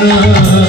লীলা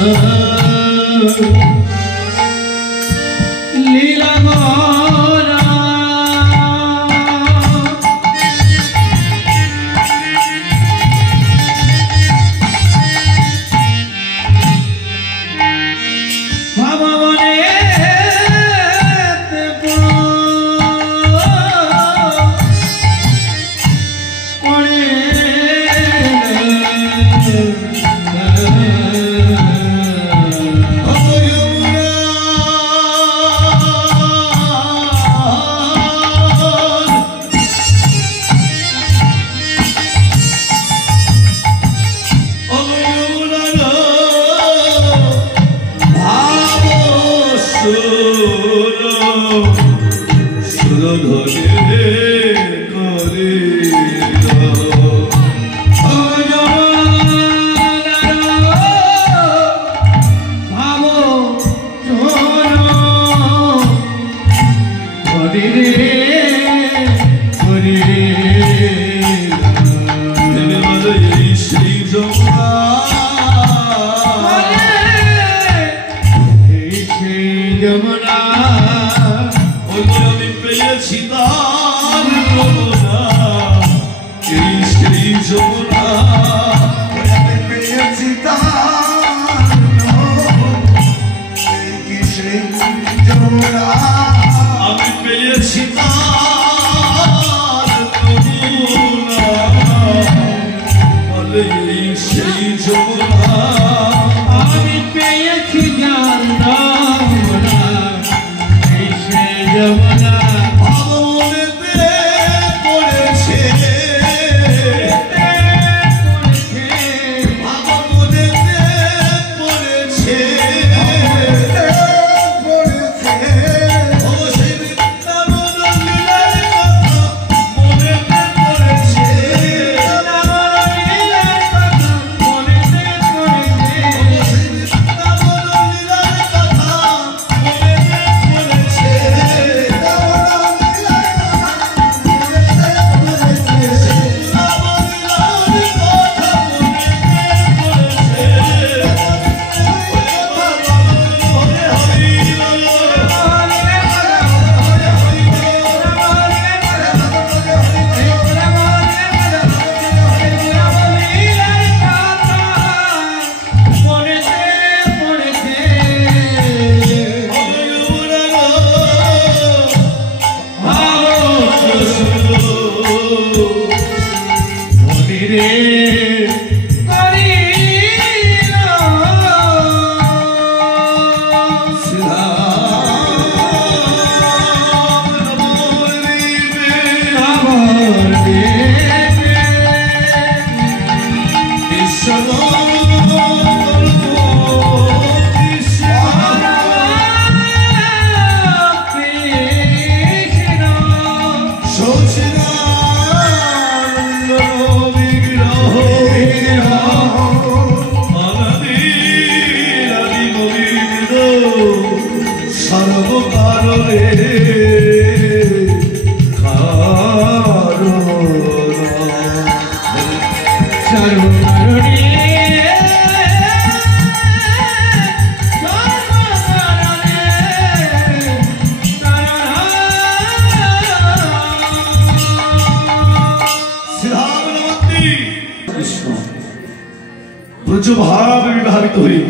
ব্রজভাব বিভাবিত হয়ে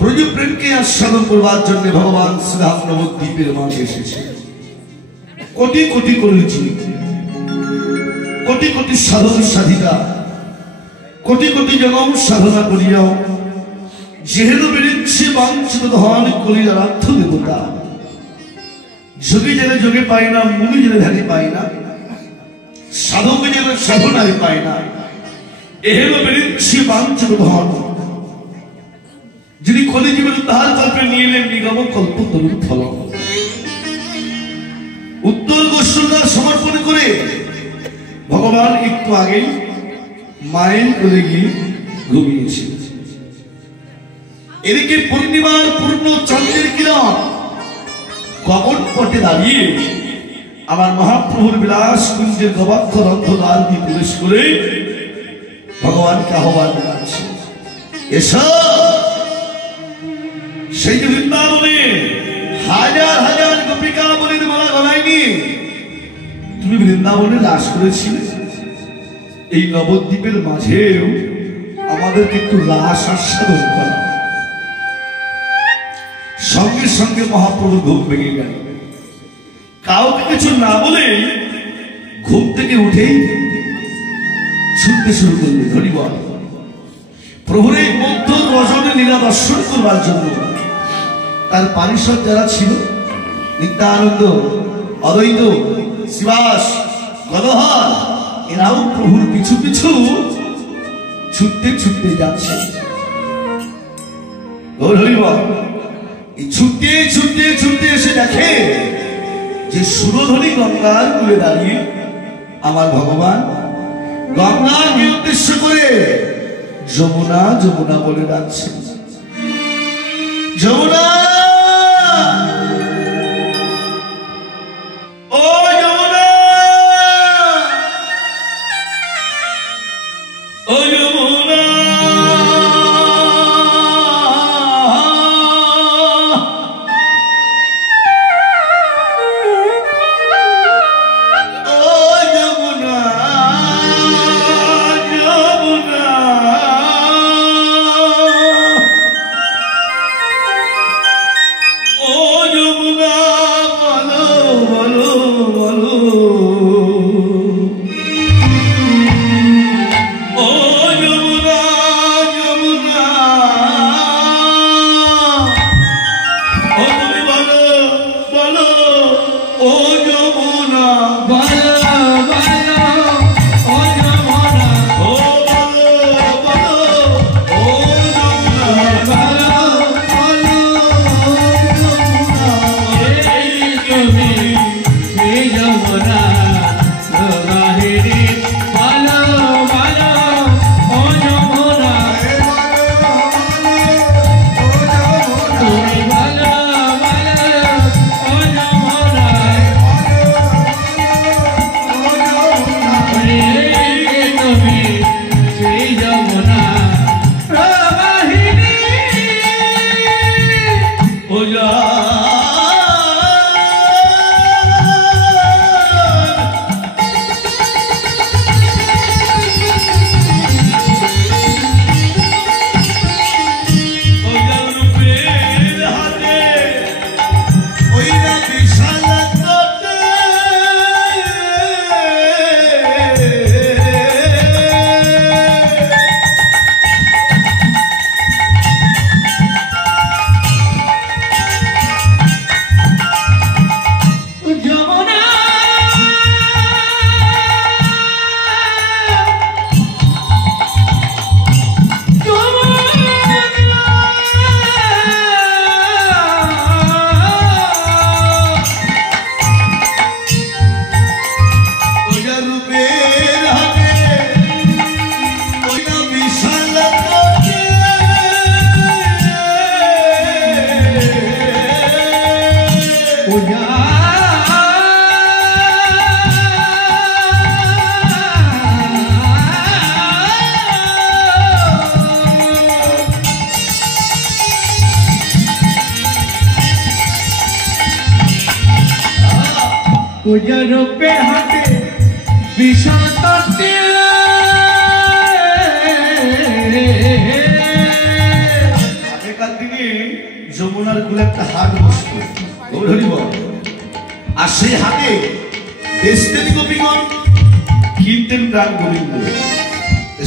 ব্রজ প্রেমকে আস্বাদন করবার জন্য ভগবান শ্রীরাম নবদ্বীপের মাঝে এসেছে। কোটি কোটি করেছি, কোটি কোটি সাধন সাধিকা, কোটি কোটি জনম সাধনা করিয়াও যেহেতু বেরিচ্ছে বাঞ্ছিত ধন কলির আরাধ্য দেবতা। যোগী যেন যোগে পায় না, মুনি যেন ধ্যানে পায় না, সাধক যেন সাধনায় পায় না, এহেলো বেরিচ্ছে বাঞ্ছিত ধন। যিনি কলি জীবন উদ্ধার কল্পে নিয়ে এলেন নিগম কল্প তরুণ ফল। উত্তর গোস্বদার সমর্পণ করে ভগবান একটু আগেই মায়ের কোলে গিয়ে ঘুমিয়েছে। এদিকে পূর্ণিমার পূর্ণ চন্দ্রের কিরণ কবর পটে দাঁড়িয়ে আমার মহাপ্রভুর বিলাস কুঞ্জের গবাক্ষ রন্ধ্রদ্বার দিয়ে প্রবেশ করে ভগবানকে আহ্বান জানাচ্ছে। এসো। সেই যে বৃন্দাবনে হাজার হাজার গোপিকা বলির মালা গলায়নি, তুমি বৃন্দাবনে রাস করেছিলে, এই নবদ্বীপের মাঝেও আমাদেরকে একটু রাস আস্বাদন করা। সঙ্গে সঙ্গে মহাপ্রভু ঘুম ভেঙে গেল। কাউকে কিছু না বলে ঘুম থেকে উঠেই ছুটতে শুরু করলে হরিবল। প্রভুর এই মধ্য রজনী লীলা দর্শন করবার জন্য তার পারিষদ যারা ছিল, নিত্যানন্দ, অদ্বৈত, শিবাস, গদাধর, এরাও প্রভুর পিছু পিছু ছুটতে ছুটতে যাচ্ছে। হরিবল। এই ছুটতে ছুটতে ছুটতে এসে দেখে যে সুরধনী গঙ্গার কূলে দাঁড়িয়ে আমার ভগবান গঙ্গাকে উদ্দেশ্য করে যমুনা যমুনা বলে ডাকছে। যমুনা, ও যমুনা, ও যমুনা, রূপে হাতে বিশাল তটে আগেকার দিনে যমুনার কূলে একটা হাট বসতো, আর সেই হাটে দেশতেন গোপীগণ কিনতেন প্রাণ গোবিন্দ।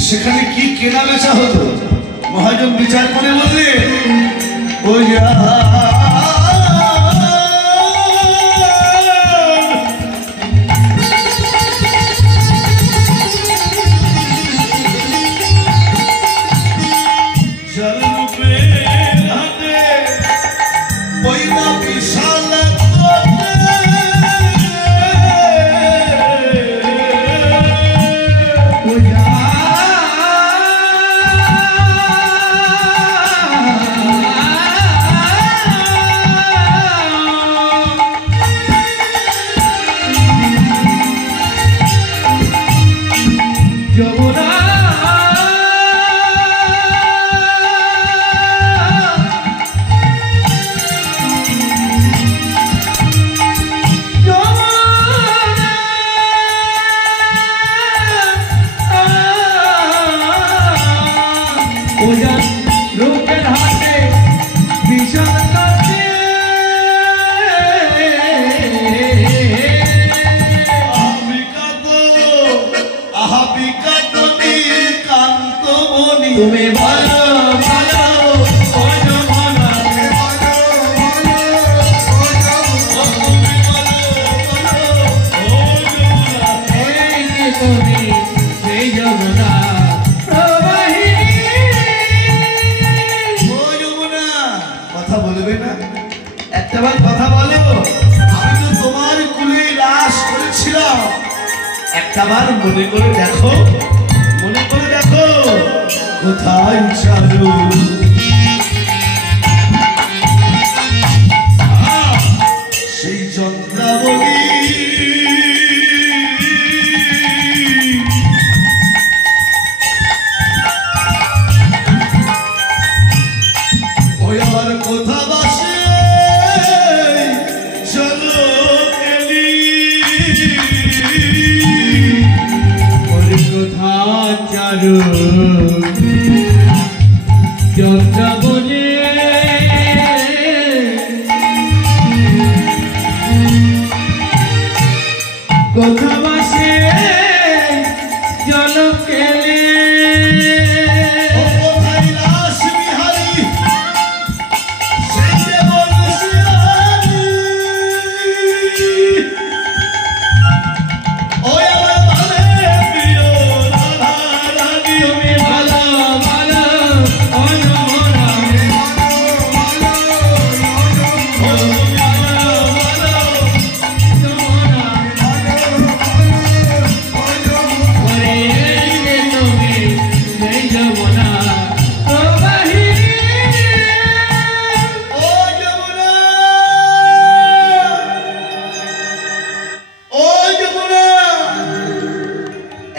সেখানে কি কেনা বেচা হতো, মহাজন বিচার করে বললে ও বলবে না? একটাবার কথা বলো। আমি তো তোমার কুলে রাস করেছিলাম, একটাবার মনে করে দেখো, মনে করে দেখো কোথায় চালু সেই চন্দ্রাবলী। ওই আমার কোথা বাসে চলো গেলি, ওর কোথা চারু চন্দ্রাবলী। কোথা বাসে চলো গেলি, ও কোথায় রাস বিহারী সেই যে বনশিয়ারি। ওই আমার ভালে প্রিয় রাধা রানী, তুমি ভালো ভালো অনমরা,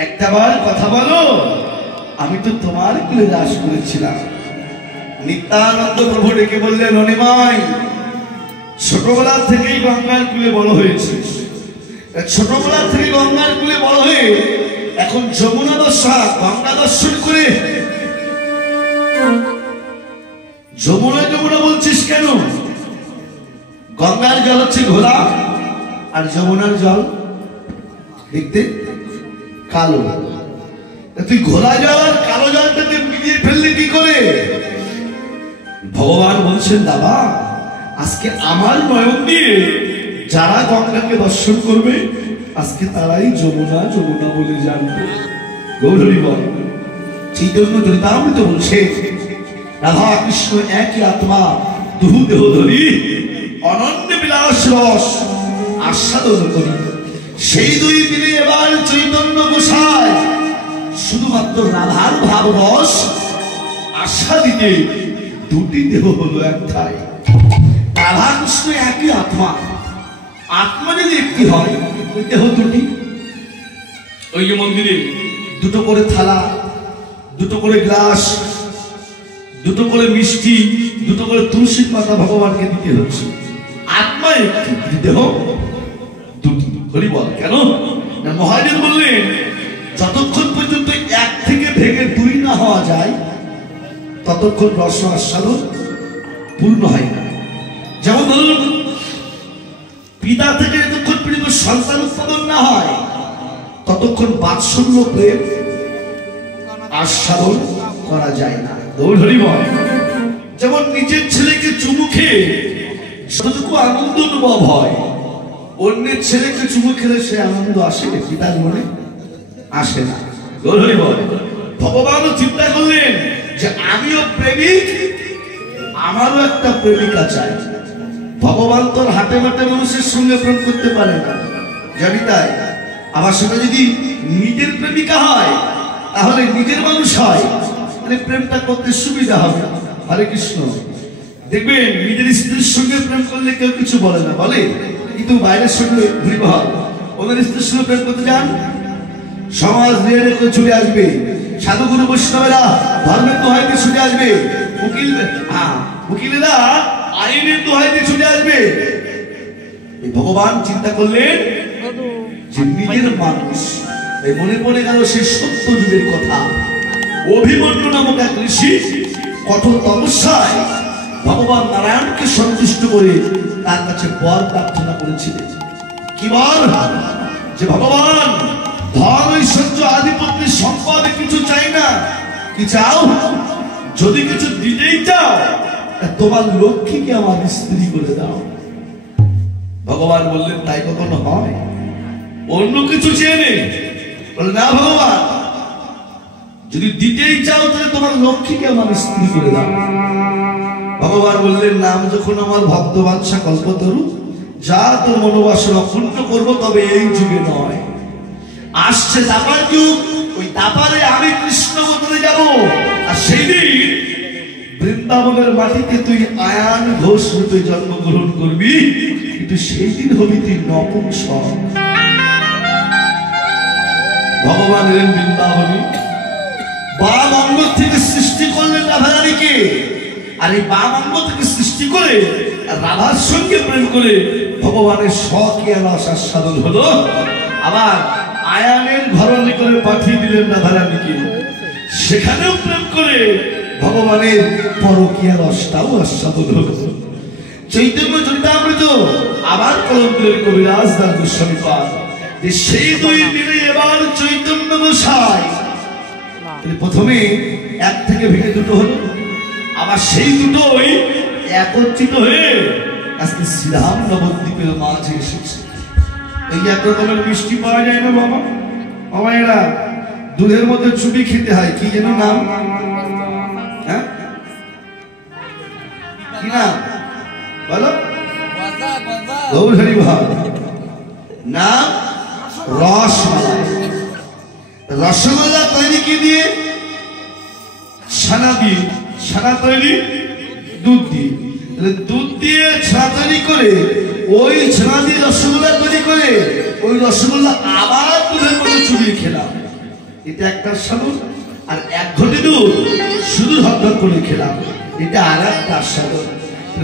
একটাবার কথা বলো। আমি তো তোমার কুলে রাস করেছিলাম। নিত্যানন্দ প্রভু ডেকে বললেন, অনিমাই ছোটবেলা থেকেই গঙ্গার কুলে বড় হয়েছিস, ছোটবেলা থেকে গঙ্গার কুলে বড় হয়ে এখন যমুনা দশা গঙ্গা দর্শন করে যমুনা যমুনা বলছিস কেন? গঙ্গার জল হচ্ছে ঘোলা আর যমুনার জল দেখতে কালো। তুই ঘোলা জল আর কালো জলটাকে মিলিয়ে ফেললি কি করে? ভগবান বলছেন, দাদা আজকে আমার নয়ন দিয়ে যারা গঙ্গাকে দর্শন করবে আজকে তারাই যমুনা যমুনা বলে জানবে। গৌরী বল চৈতন্য চরিতামৃত বলছে, রাধা কৃষ্ণ একই আত্মা, দুহু দেহ ধরি অনন্য বিলাস রস আস্বাদন করি। সেই দুই মিলে এবার চৈতন্য গোসাই শুধুমাত্র রাধার ভাব রস আস্বাদিতে দুটি দেহ হলো একটাই। রাধা কৃষ্ণ একই আত্মা, আত্মা যদি একটি হয় ওই দেহ দুটি। ওই যে মন্দিরে দুটো করে থালা, দুটো করে গ্লাস, দুটো করে মিষ্টি, দুটো করে তুলসীর পাতা ভগবানকে দিতে হচ্ছে। আত্মা একটি, দেহ দুটি। হরি বল কেন? না মহাদেব বললেন, যতক্ষণ পর্যন্ত এক থেকে ভেঙে দুই না হওয়া যায় ততক্ষণ রস আস্বাদন পূর্ণ হয় না। যেমন ধরুন পিতা থেকে যতক্ষণ পর্যন্ত সন্তান উৎপাদন না হয় ততক্ষণ বাৎসল্য প্রেম আস্বাদন করা যায় না। হরি বল। যেমন নিজের ছেলেকে চুমু খেয়ে যতটুকু আনন্দ অনুভব হয়, অন্যের ছেলেকে চুমু খেলে সে আনন্দ আসে পিতার মনে আসে না। হরি বল। ভগবানও চিন্তা করলেন যে আমিও প্রেমিক, আমারও একটা প্রেমিকা চাই। ভগবান তোর হাতে মাঠে মানুষের সঙ্গে প্রেম করতে পারে না, জানি তাই। আবার সেটা যদি নিজের প্রেমিকা হয় তাহলে নিজের মানুষ হয়, মানে প্রেমটা করতে সুবিধা হবে। হরে কৃষ্ণ। দেখবেন নিজের স্ত্রীর সঙ্গে প্রেম করলে কেউ কিছু বলে না, বলে কিন্তু বাইরের সঙ্গে ঘুরিব ওদের স্ত্রীর সঙ্গে প্রেম করতে যান, সমাজ নিয়ে রেখে ছুটে আসবে, সাধুগুরু বৈষ্ণবেরা ধর্মের দোহাই দিয়ে ছুটে আসবে, উকিলেরা আইনের দোহাই দিয়ে ছুটে আসবে। ভগবান চিন্তা করলেন যে নিজের মানুষ। মনে পড়ে গেল সেই সত্য যুগের কথা। অভিমন্যু নামক এক ঋষি কঠোর তপস্যায় ভগবান নারায়ণকে সন্তুষ্ট করে তার কাছে বর প্রার্থনা করেছিলেন। কি বর? যে ভগবান ধন ঐশ্বর্য আধিপত্য সম্পদ কিছু চাই না, কি চাও? যদি কিছু দিতেই চাও তোমার লক্ষ্মীকে আমার স্ত্রী করে দাও। ভগবান বললেন, তাই কখনো হয়? অন্য কিছু চেয়ে নেই। না ভগবান, যদি দিতেই চাও তাহলে তোমার লক্ষ্মীকে আমার স্ত্রী করে দাও। ভগবান বললেন, নাম যখন আমার ভক্ত বাঞ্ছা কল্পতরু, যা তোর মনোবাসনা পূর্ণ করবো, তবে এই যুগে নয়, আসছে দাপার যুগ। ওই দাপারে আমি কৃষ্ণ বদলে যাব। আর সেই দিন বৃন্দাবনের মাটিতে তুই আয়ান ঘোষ রূপে জন্মগ্রহণ করবি, কিন্তু সেই দিন হবি তুই নপুংসক। ভগবান এলেন বৃন্দাবনী, বাম অঙ্গ থেকে সৃষ্টি করলেন রাধারানীকে। আর এই বাম অঙ্গ থেকে সৃষ্টি করে রাধার সঙ্গে প্রেম করে ভগবানের স্বকীয়ারস আস্বাদন হলো। আবার আয়ানের ঘরণী করে পাঠিয়ে দিলেন রাধারানীকে, সেখানেও প্রেম করে ভগবানের পরকীয়া রসটাও আস্বাদন হলো। চৈতন্য চরিতামৃত আবার কলম দিলেন কবিরাজ দাস গোস্বামী পাদ, যে সেই দুই মিলে এবার চৈতন্য গোসাই প্রথমে এক থেকে ভেঙে দুটো হলো, আবার সেই দুটোই একত্রিত হয়ে আজকে শ্রীরাম নবদ্বীপের মাঝে এসেছে। এই এক রকমের মিষ্টি পাওয়া যায় না বাবা, বাবা এরা দুধের মধ্যে চুবি খেতে হয়, কি যেন নাম, হ্যাঁ কি নাম বলো, গৌরহরি ভাব নাম রসমালাই। রসগোল্লা তৈরি কি দিয়ে? ছানা দিয়ে। ছানা তৈরি দুধ দিয়ে। দুধ দিয়ে ছানা তৈরি করে ওই ছানা দিয়ে রসগোল্লা তৈরি করে ওই রসগোল্লা আবার দুধের মধ্যে চুবিয়ে খেলাম, এটা একটা স্বাদ। আর এক ঘটি দুধ শুধু হদ্দর করে খেলাম, এটা আর একটা স্বাদ।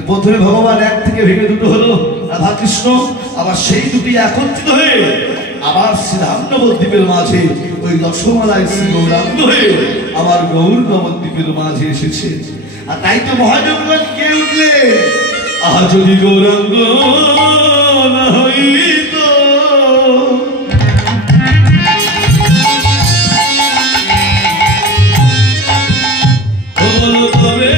প্রথমে ভগবান এক থেকে ভেঙে দুটো হলো রাধা কৃষ্ণ, আবার সেই দুটি একত্রিত হয়ে আবার শ্রীরাম নবদ্বীপের মাঝে ওই রসমালাই শ্রী গৌরাঙ্গ হয়ে আমার গৌর নবদ্বীপের মাঝে এসেছে। আর তাই তো মহাজগৎ কে উঠলে, আহা যদি গৌরাঙ্গ না হইত, তবে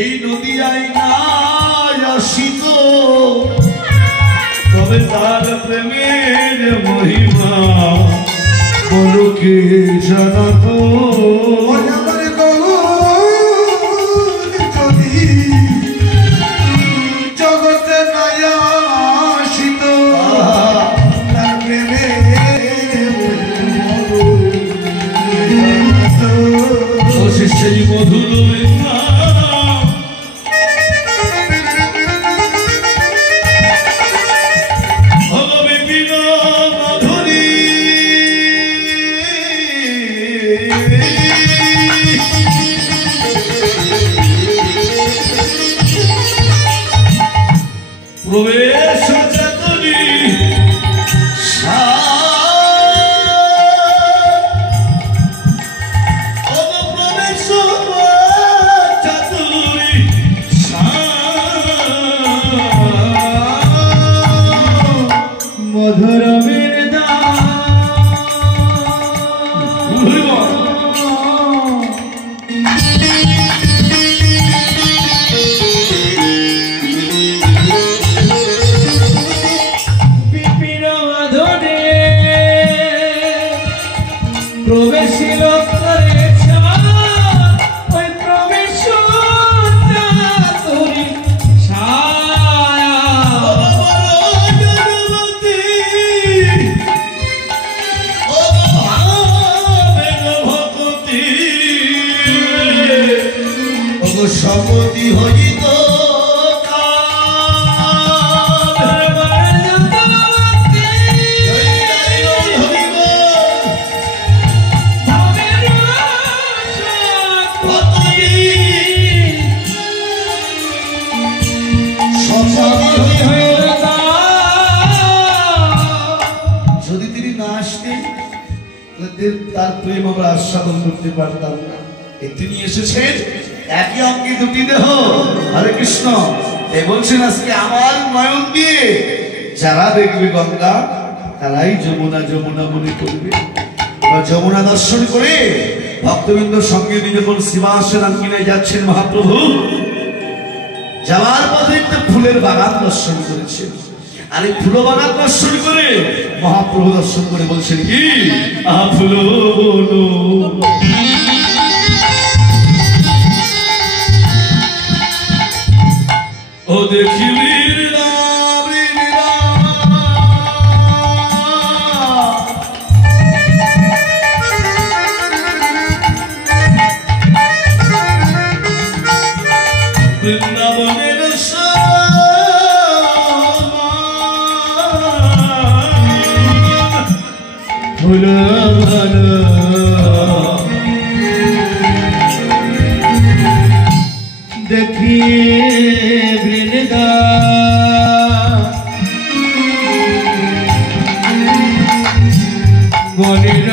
এই নদিয়ায় নাই আসিত, তবে তার প্রেমের মহিমা বলো কে জানাতো। জগতে নাই আসিত তার প্রেমের সেই মধুর সতী হইত যদি তিনি না আসতেন তার প্রেম আমরা আস্বাদন করতে পারতাম না। তিনি এসেছেন একই অঙ্গে দুটি দেহ। হরে কৃষ্ণ। এ বলছেন আজকে আমার নয়ন দিয়ে যারা দেখবে গঙ্গা তারাই যমুনা যমুনা মনে করবে। যমুনা দর্শন করে ভক্তবৃন্দ সঙ্গে নিয়ে যখন শ্রীবাসের আঙ্গিনায় যাচ্ছেন মহাপ্রভু, যাওয়ার পথে একটা ফুলের বাগান দর্শন করেছেন। আর এই ফুল বাগান দর্শন করে মহাপ্রভু দর্শন করে বলছেন কি ফুল বলো ও দেখিবি বৃন্দাবনের देखिए वृंदा গণের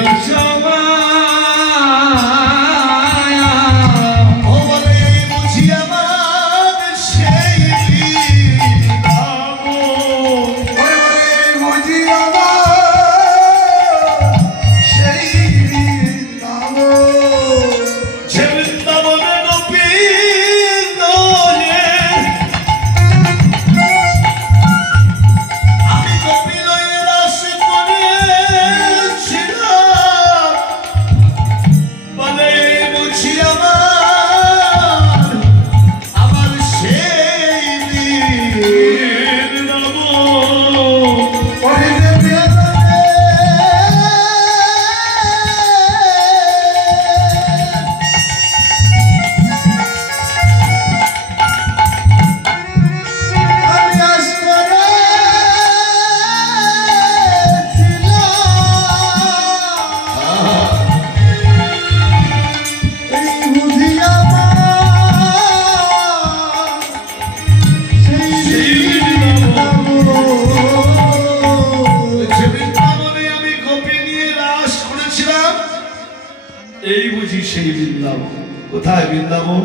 এই বুঝি সেই বৃন্দাবন। কোথায় বৃন্দাবন?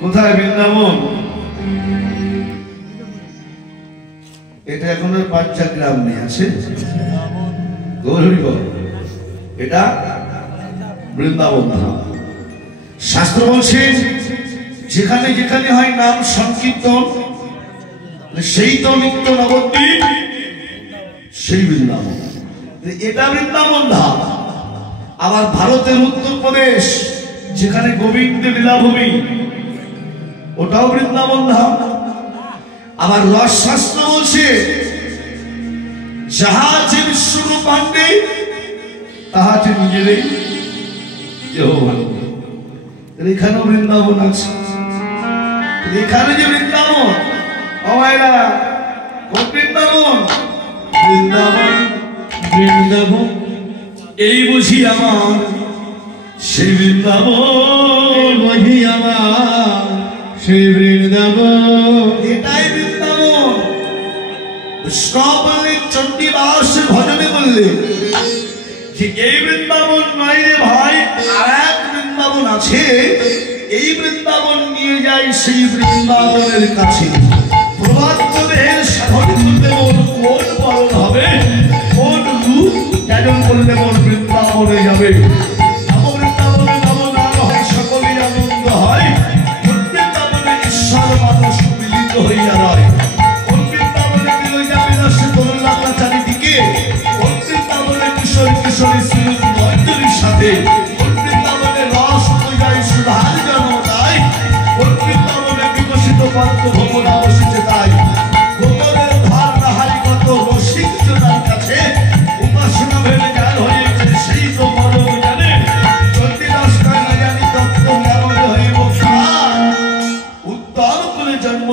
কোথায় বৃন্দাবন? এটা এখন আর পাঁচটা গ্রাম নেই, আছে গৌরীব। এটা বৃন্দাবন ধাম। শাস্ত্র বলছে যেখানে যেখানে হয় নাম সংকীর্তন সেই তো নিত্য নবদ্বীপ, সেই বৃন্দাবন। এটা বৃন্দাবন ধাম। আবার ভারতের উত্তরপ্রদেশ যেখানে গোবিন্দ লীলাভূমি, ওটাও বৃন্দাবন ধাম। আবার রস শাস্ত্র বলছে যাহা যে বিশ্বরূপ পাণ্ডে তাহা যে নিজেরই এখানেও বৃন্দাবন আছে। এখানে যে বৃন্দাবন, বৃন্দাবন বৃন্দাবন বৃন্দাবন এই বুঝি আমার সেই বৃন্দাবন, বুঝি আমার সেই বৃন্দাবন। এটাই বৃন্দাবন। চণ্ডীদাস ভজনে বললে যে এই বৃন্দাবন নয় রে ভাই, আর এক বৃন্দাবন আছে। এই বৃন্দাবন নিয়ে যাই সেই বৃন্দাবনের কাছে। প্রভাতদের সাধন করলে মন কোন পালন হবে, কোন রূপ কেমন করলে মন বৃন্দাবনে যাবে। নব বৃন্দাবনে নব নাম হয়, সকলেই আনন্দ হয়। বৃন্দাবনে ঈশ্বর মানুষ মিলিত হইয়া রয়। বৃন্দাবনে মিলে যাবে না সে তরুণতা চারিদিকে। বৃন্দাবনে কিশোর কিশোরী শ্রীরূপ মৈত্রীর সাথে। বৃন্দাবনে রস যায় সুধার জন্ম তাই। বৃন্দাবনে বিকশিত পদ্ম ভবন বসেছে তাই। গোপনের ধার নাহারি কত রসিক জনার কাছে। উপাসনা ভেবে যার হয়েছে সেই তো মরম জানে।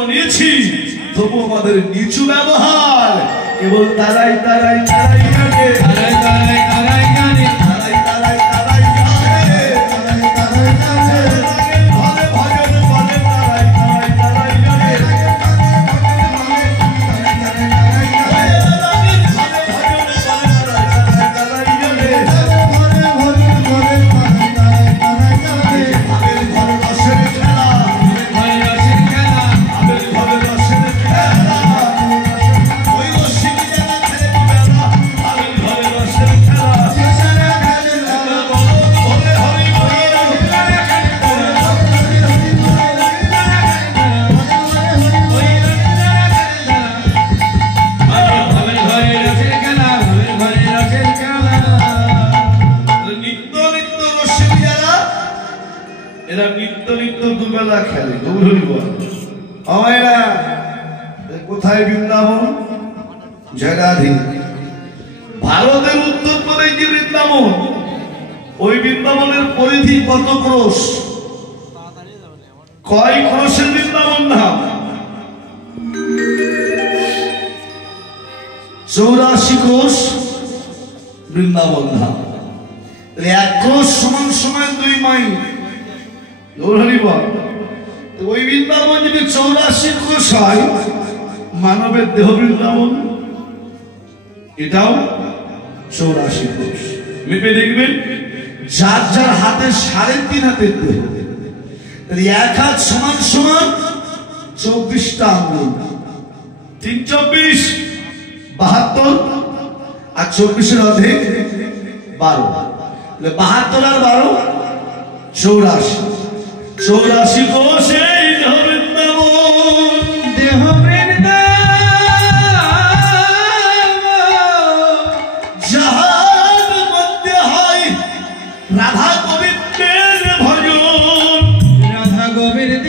নিয়েছি, তবু আমাদের নিচু ব্যবহার কেবল তারাই তারাই তারাই জানে, তারাই তারাই তারাই জানে, তারাই তারাই তারাই জানে, তারাই তারাই জানে। ভাবে ভজন বলে তারাই তারাই তারাই জানে, এরা নিত্য নিত্য দুবেলা খেলে। গৌরী বল আমায়রা কোথায় বৃন্দাবন? জগাধি। ভারতের উত্তরপ্রদেশ বৃন্দাবন, ওই বৃন্দাবনের পরিধি কত ক্রোশ? কয় ক্রোশের বৃন্দাবন ধাম? 84 ক্রোশ বৃন্দাবন ধাম। এক ক্রোশ সমান সমান 2 মাইল। ওই বৃন্দাবন যদি 84 ক্রোশ হয়, মানবের দেহ বৃন্দাবন এটাও 84 ক্রোশ। মেপে দেখবেন, যার যার হাতে 3.5 হাতের দেহ, তাহলে এক হাত সমান সমান 24টা আঙ্গুল। 3 24 72, আর 24-এর অর্ধেক 12, 72 আর 12 84। 84 কোষে দেহ বৃন্দাবন, দেহ যাহার মধ্যে হয় রাধা গোবিন্দের ভজন, রাধা গোবিন্দের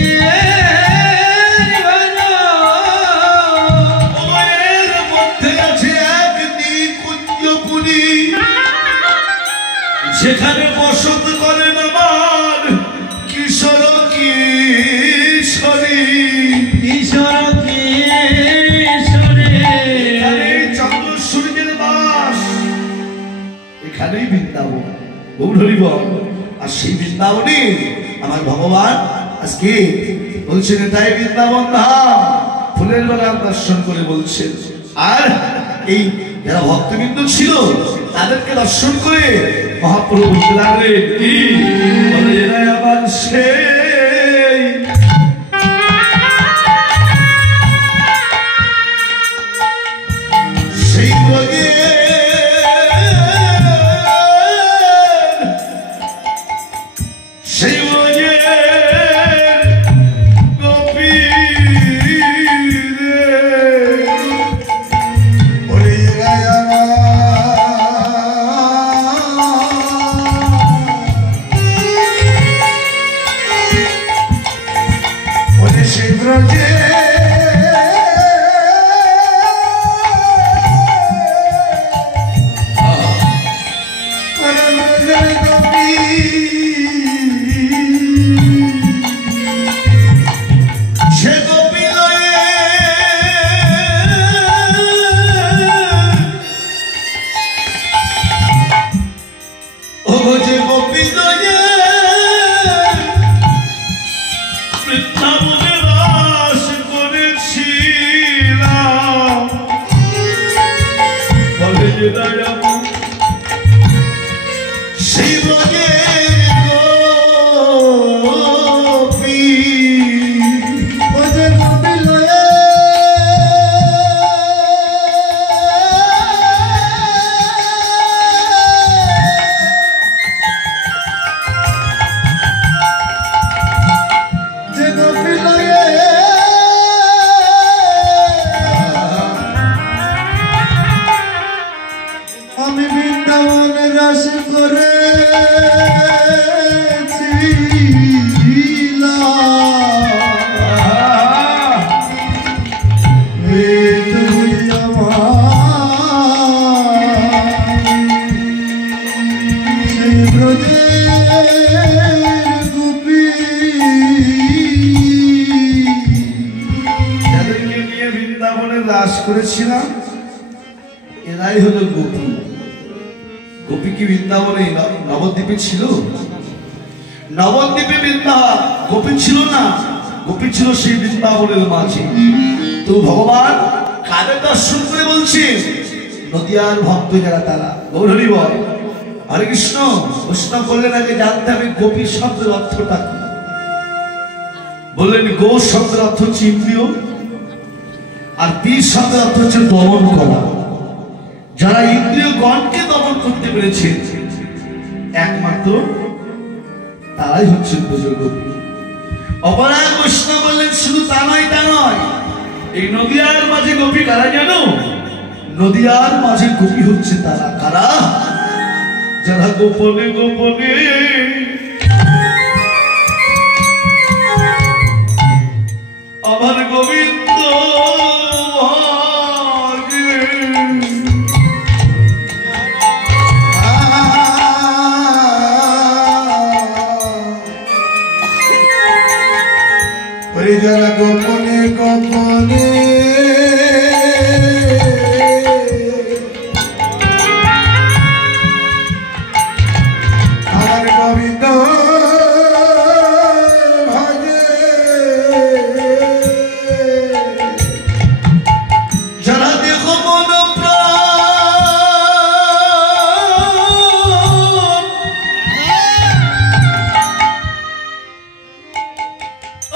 ভজন। ওর মধ্যে আছে এক নিকুঞ্জ পুরী, যেখানে বসত করেন আমার কিশোর কিশোরী, কিশোর কিশোরী। এখানেই চন্দ্র সূর্যের বাস, এখানেই বৃন্দাবন। গৌরী বল। আর সেই বৃন্দাবনে আমার ভগবান আজকে বলছেন এটাই বৃন্দাবন ধাম। ফুলের বাগান দর্শন করে বলছেন। আর এই যারা ভক্তবৃন্দ ছিল তাদেরকে দর্শন করে মহাপ্রভু বলতে লাগলেন, কি বলে এরাই আবার সেই ব্রজে সেই ব্রজে গোপী রে, ওরে রায়ামা ওরে সেই ব্রজে সে গোপী লয়ে ও যে গোপী লয়ে বৃন্দাবনে বাস করেছিলাম এরাই হলো গোপী। গোপী কি বৃন্দাবনে নবদ্বীপে ছিল? নবদ্বীপে গোপী ছিল না, গোপী ছিল সেই বৃন্দাবনের মাঝে। তো ভগবান কাদের দর্শন করে বলছে? নদিয়ার ভক্ত যারা তারা। গৌরহরি বল হরে কৃষ্ণ। বৈষ্ণব বললেন আগে জানতে হবে গোপী শব্দের অর্থটা কি। বললেন গো শব্দের অর্থ হচ্ছে ইন্দ্রিয়, আর পি শব্দের অর্থ হচ্ছে দমন করা। যারা ইন্দ্রিয় গণকে দমন করতে পেরেছে একমাত্র তারাই হচ্ছে গোপী। অপরাধ বৈষ্ণব বললেন শুধু তা নয়, এই নদিয়ার মাঝে গোপী কারা জানো? নদিয়ার মাঝে গোপী হচ্ছে তারা কারা? যারা গোপনে গোপনে আমার গোবিন্দ যারা গোপনে গোপনে আমার গোবিন্দ ভজে, যারা দেখো মন প্রাণ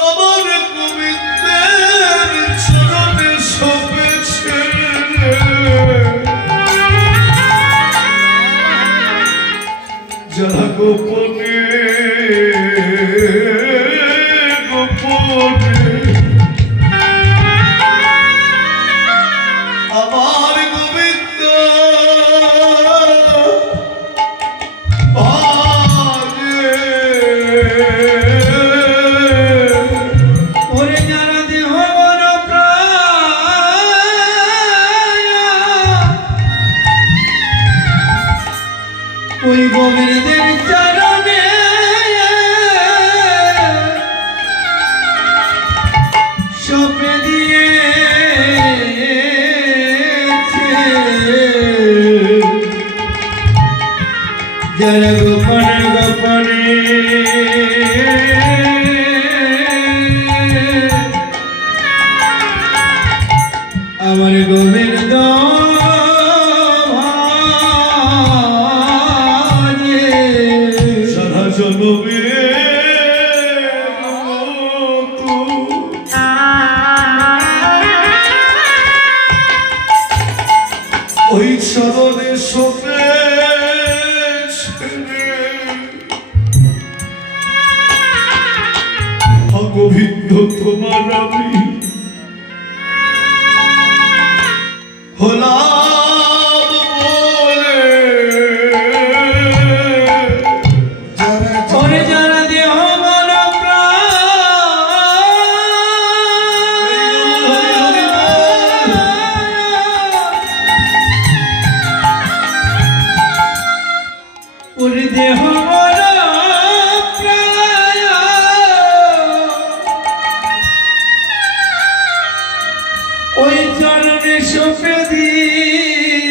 আমার গোবিন্দের চরণে সপেছে, যারা গোপনে গোপনে আমার গোবিন্দ ভজে। ওরে যারা দেহ মন প্রাণ ওই গোবিন্দের চরণে সপে দিয়েছে, যারা গোপনে গোপনে আমার গোবিন্দ ভজে। সারা জনমে ওই চরণে সপেছে গোবিন্দ তোমার আমি হলাম বলে। ওরে যারা দেহ মন প্রাণ ওরে দেহ মন প্রাণ ওই চরণে সপে দিয়েছে,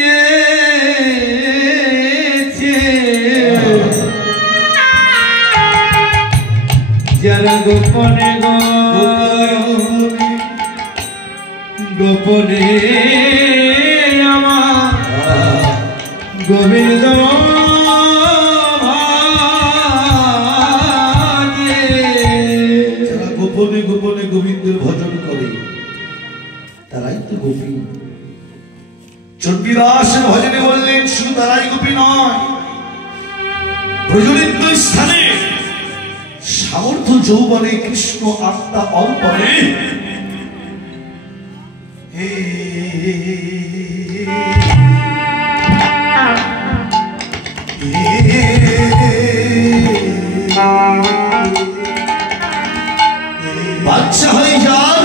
যারা গোপনে গোপনে আমার গোবিন্দ ভজে। যারা গোপনে গোপনে গোবিন্দের ভজন করে তারাই তো গোপী। চণ্ডীদাসের ভজনে বললেন শুধু তারাই গোপী নয়, প্রজ্বলিত স্থানে সামর্থ্য যৌবনে কৃষ্ণ আত্মা অর্পণে বাচ্চা হয়ে যান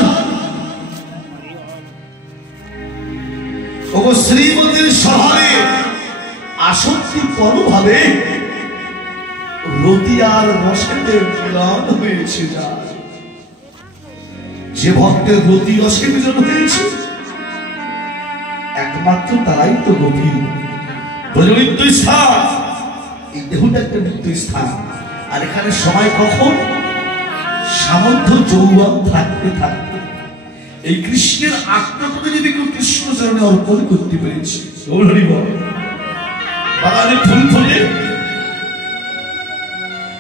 ও শ্রীমতীর স্বভাবে আসক্তি পরভাবে রতি আর রসেতে মিলন হয়েছে। যে ভক্তের রতি রসে মিলন হয়েছে একমাত্র তারাই তো গোপী। ব্রজনিত্য স্থান, এই দেহটা একটা নিত্য স্থান। আর এখানে সময় কখন? সামর্থ্য যৌবন থাকতে থাকতে এই কৃষ্ণের আত্মাকে যদি কেউ কৃষ্ণ চরণে অর্পণ করতে পেরেছে, বাগানে ফুল ফলে,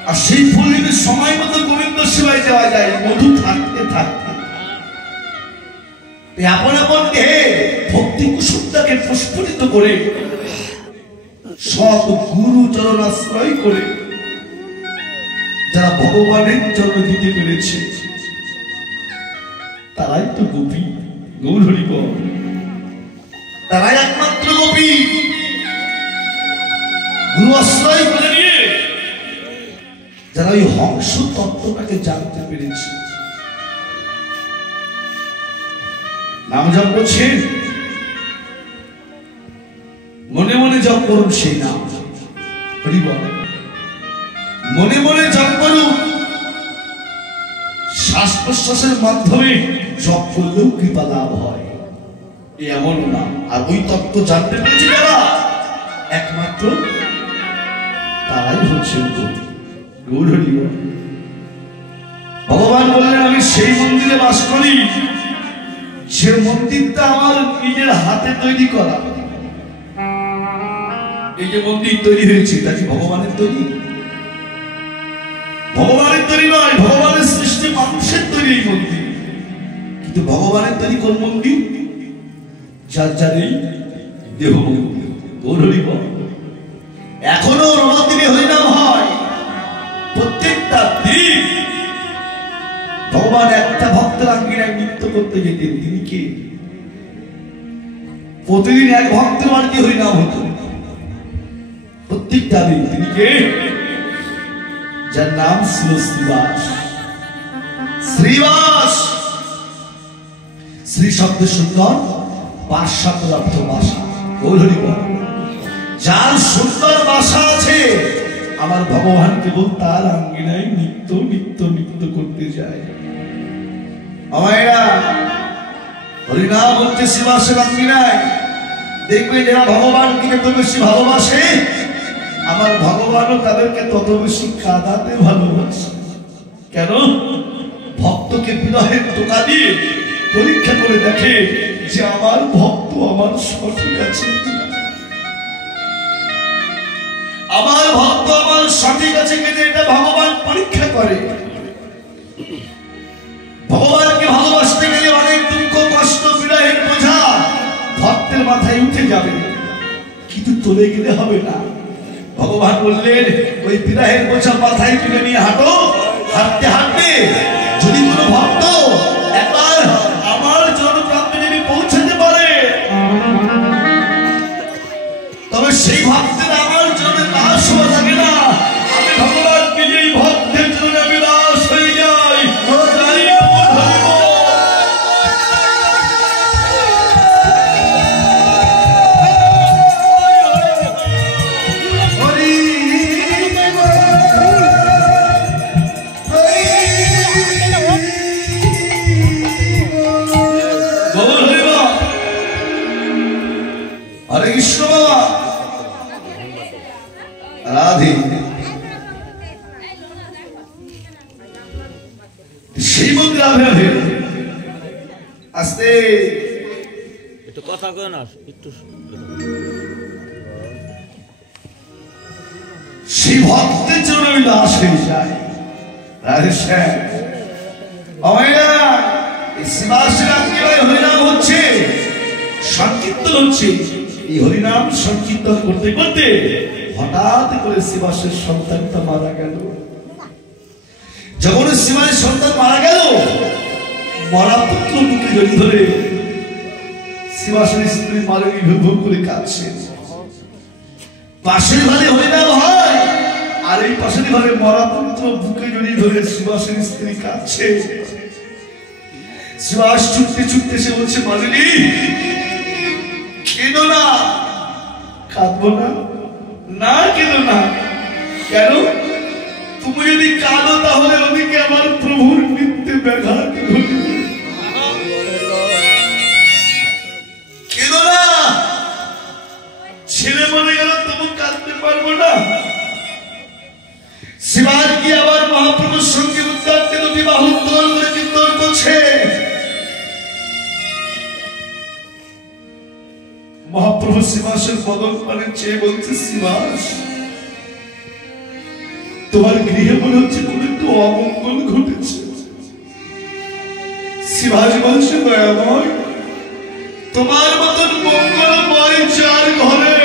আর সেই ফুল যদি সময় মতো গোবিন্দ সেবায় দেওয়া যায়, মধু থাকতে থাকতে আপন আপন দেহে ভক্তি কুসুমটাকে প্রস্ফুটিত করে সব গুরু চরণ আশ্রয় করে যারা ভগবানের জন্য দিতে পেরেছে তারাই তো গোপী। গৌর হরি বল, তারাই একমাত্র গোপী। গুরু আশ্রয় করে নিয়ে যারা ওই হংস তত্ত্বটাকে জানতে পেরেছে, নাম জপ করছেন, মনে মনে জপ করুন সেই নাম। হরি বল, মনে মনে জপ করুন। শ্বাস প্রশ্বাসের মাধ্যমে জপ করলেও কৃপা লাভ হয়, এমন না। আর ওই তত্ত্ব জানতে পেরেছে যারা, একমাত্র তারাই হচ্ছেন গোপী। গৌর হরি বল। ভগবান বললেন আমি সেই মন্দিরে বাস করি যে মন্দিরটা আমার নিজের হাতে তৈরি করা। এই যে মন্দির তৈরি হয়েছে তা কি ভগবানের তৈরি? ভগবানের তৈরি নয়, ভগবানের সৃষ্টি, মানুষের তৈরি এই মন্দির। কিন্তু ভগবানের তৈরি কোন মন্দির? যার যার এই দেহ মন্দির। গৌর হরি বল। এখনো নবদ্বীপে হরিনাম হয় প্রত্যেকটা দিন। ভগবান একটা ভক্তের আঙ্গিনায় নৃত্য করতে যেতেন, তিনি কে? প্রতিদিন এক ভক্তের বাড়িতে হরিনাম হতো প্রত্যেকটা দিন। তিনি কে? যার নাম ছিল শ্রীবাস। শ্রীবাস, শ্রী শব্দ সুন্দর, বাস শব্দ অর্থ বাসা। গৌর হরি বল। যার সুন্দর বাসা আছে, আমার ভগবান কেবল তার আঙ্গিনায় নিত্য নিত্য নিত্য করতে যায়। আমায়রা হরিনাম হচ্ছে শ্রীবাসের আঙ্গিনায়। দেখবে যারা ভগবানকে যত বেশি ভালোবাসে, আমার ভগবানও তাদেরকে তত বেশি কাঁদাতে ভালোবাসে। কেন? ভক্তকে বিরহের টোকা দিয়ে পরীক্ষা করে দেখে যে আমার ভক্ত আমার সঠিক আছে, আমার ভক্ত আমার সঠিক আছে কিনা, এটা ভগবান পরীক্ষা করে। ভগবানকে ভালোবাসতে গেলে অনেক দুঃখ কষ্ট বিরহের বোঝা ভক্তের মাথায় উঠে যাবে, কিন্তু চলে গেলে হবে না। ভগবান বললেন ওই বিরহের বোঝা মাথায় তুলে নিয়ে হাঁটো। হাঁটতে হাঁটতে যদি কোনো ভক্ত একবার আমার জনপ্রান্তে যদি পৌঁছাতে পারে, তবে সেই ভক্তের আমার জন্য দাস হওয়া লাগে না। আমি ভগবান নিজেই ভক্তের জন্য আমি দাস হয়ে যাই। হরে কৃষ্ণ বাবা রাধে। সেই মন্দির আভে আস্তে একটু কথা কয় না, একটু সেই ভক্তের জন্য আমি দাস হয়ে যাই। রাধে শ্যাম। শ্রীবাসের আঙ্গিনায় হরিনাম হচ্ছে, সংকীর্তন হচ্ছে। এই হরিনাম সংকীর্তন করতে করতে হঠাৎ করে শ্রীবাসের সন্তানটা মারা গেল। যখন শ্রীবাসের সন্তান মারা গেল, মরা পুত্র বুকে জড়িয়ে ধরে শ্রীবাসের স্ত্রী মালিনী ভূ করে কাঁদছে। পাশের ঘরে হরিনাম হয়, আর এই পাশের ঘরে মরা পুত্র বুকে জড়িয়ে ধরে শ্রীবাসের স্ত্রী কাঁদছে। শ্রীবাস ছুটতে ছুটতে সে বলছে, মালিনী কেঁদো না। কাঁদবো না? না কেঁদো না। কেন? তুমি যদি কাঁদো তাহলে ওদিকে আমার প্রভুর মৃত্যু ব্যাঘাত ঘটবে। কেঁদো না। মহাপ্রভু শ্রীবাসের বদন মানে চেয়ে বলছে, শ্রীবাস তোমার গৃহে মনে হচ্ছে কোনো একটু অমঙ্গল ঘটেছে। শ্রীবাস বলছে, দয়াময় তোমার মতন মঙ্গলময় যার ঘরে,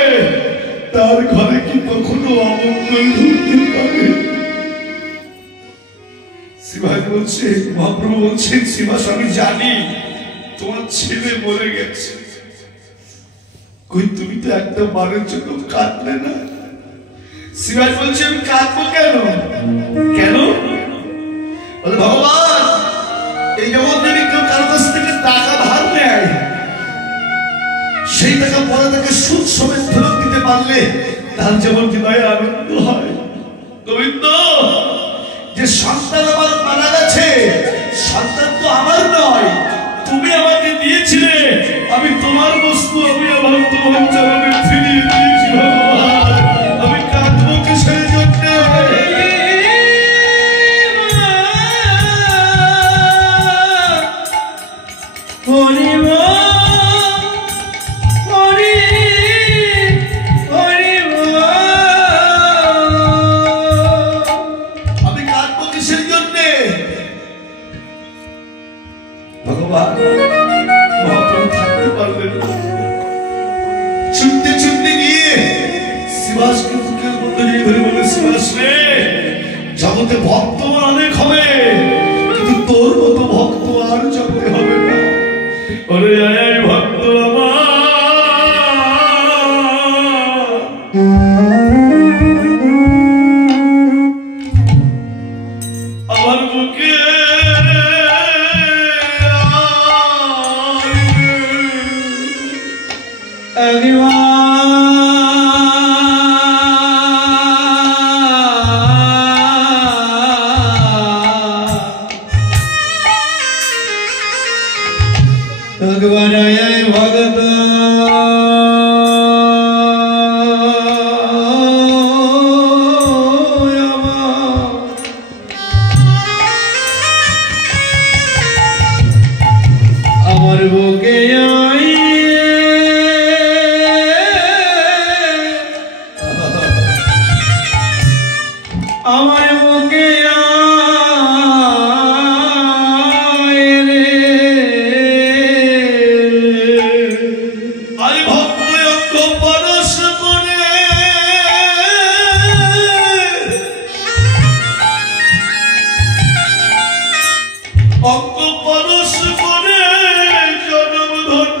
তার ঘরে কি কখনো অমঙ্গল ঘটতে পারে? শ্রীবাস বলছে, মহাপ্রভু বলছেন, শ্রীবাস আমি জানি তোমার ছেলে মরে গেছে। কই তুমি তো একটা বারের জন্য কাঁদলে না? শ্রীবাস বলছে, আমি কাঁদবো কেন? কেন বলে, ভগবান এই জগৎ যদি কেউ কারো কাছ থেকে টাকা ধার নেয়, সেই টাকা পরে তাকে সুদ সমেত ফেরত দিতে পারলে তার যেমন হৃদয়ে আনন্দ হয়। গোবিন্দ, যে সন্তান আমার মারা গেছে, সন্তান তো আমার নয়, তুমি আমাকে দিয়েছিলে, আমি তোমার বস্তু, আমি আমার তোমার চরণে ফিরিয়ে দিয়েছি। ভগবান আমি কাঁদবো কিসের জন্য? আমি কাঁদবো কিসের জন্য? ভগবান মহাপ্রভু থাকতে পারলেন না। ছুটতে ছুটতে গিয়ে শ্রীবাসকে বুকের মধ্যে নিয়ে ধরে বলে, শ্রীবাস রে, জগতে ভক্ত অনেক হবে, কিন্তু তোর মতো ভক্ত আর জগতে হবে না। ওরে আয় ভক্ত আমার বুকে ভগত আমার বুকে আমার বুকে আই ভক্ত অঙ্গ পরশ করে অঙ্গ পরশ করে জনম ধন্য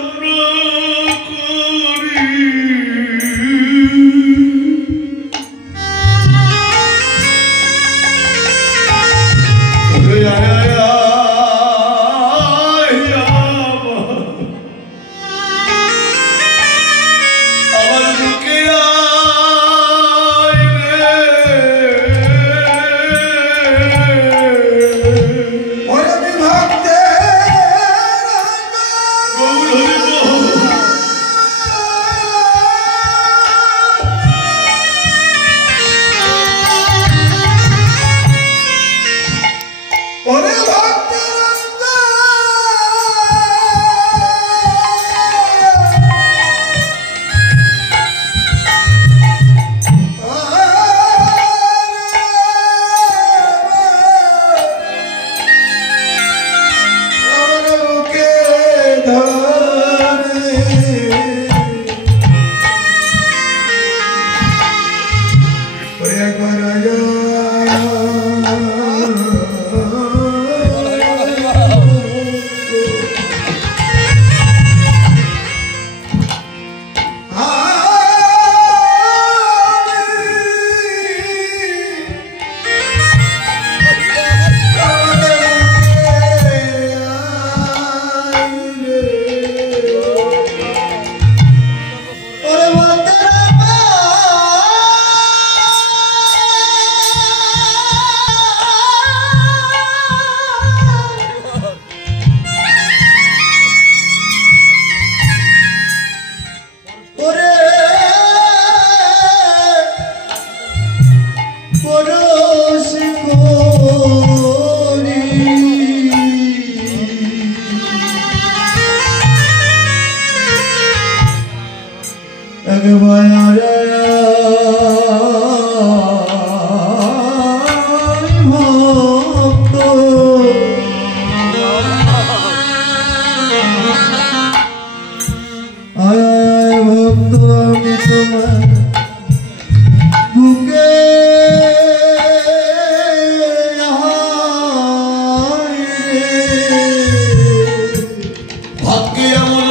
ভাগ্যে এমন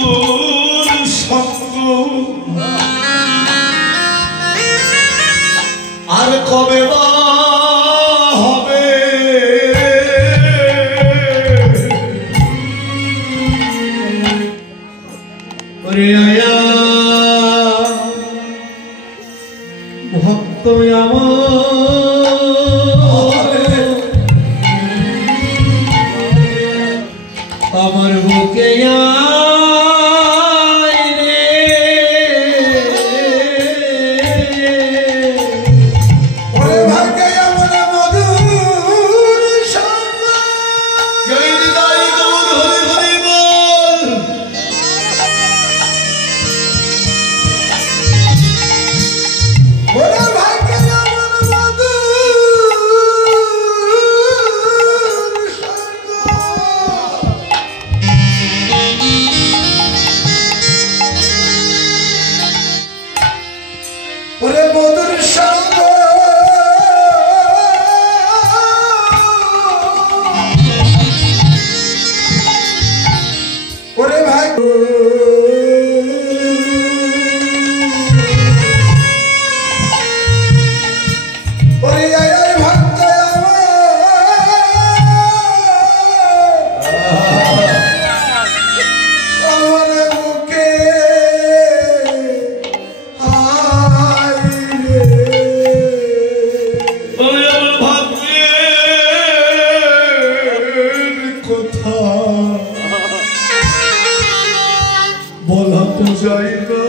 মধুর সঙ্গ আর কবে বা হবে ওরে আয়া ভক্ত আমার বুকে আয় রে ওরে ভাগ্যে এমন মধুর সঙ্গ জয় নিতাই গৌর হরি হরি বল ওরে ভাগ্যে এমন মধুর সঙ্গ ওরে মধুর সঙ্গ ওরে ভাই ওরে আয় আয় ভক্ত আমার বুকে আয় রে ওরে আমার ভাগ্যের কথা বলা তো যায় না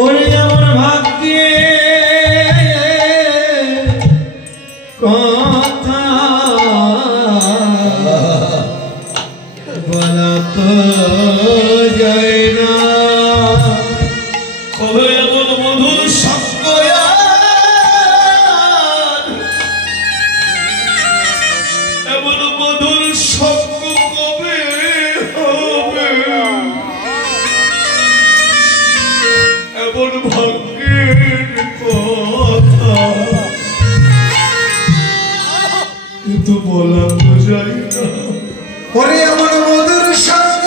ওরে আমার ভাগ্যে কথা বলা তো যায় না কবে এমন মধুর সঙ্গ এমন মধুর সঙ্গ কবে হবে এমন ভাগ্যের কথা কিন্তু বলা তো যায় না ওরে এমন মধুর সঙ্গ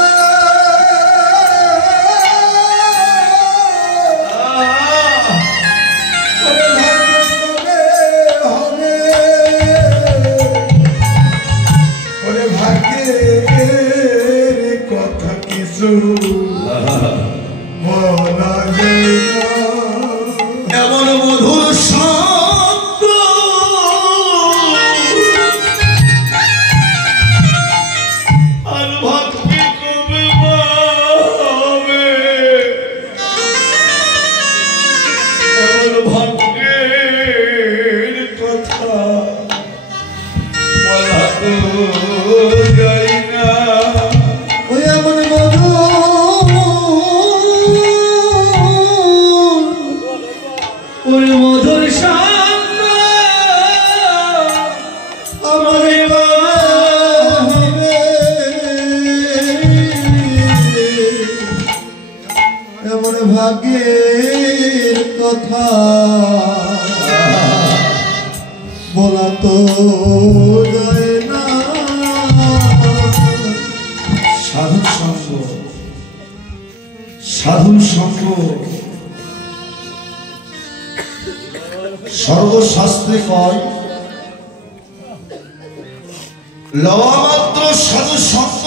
ওরে ভাগ্য কবে হবে ওরে ভাগ্যের কথা কিছু বলা যায় না এমন মধুর সঙ্গ আর ভাগ্যে কবে পাবে এমন ভাগ্যের কথা বলা তো যায় না ওই এমন মধুর ওরে মধুর সঙ্গ আমার হবে এমন ভাগ্যের কথা বলা তো যায় না সাধু সঙ্গ সাধু সঙ্গ সর্বশাস্ত্রে কয় লওয়ামাত্র সাধু সঙ্গ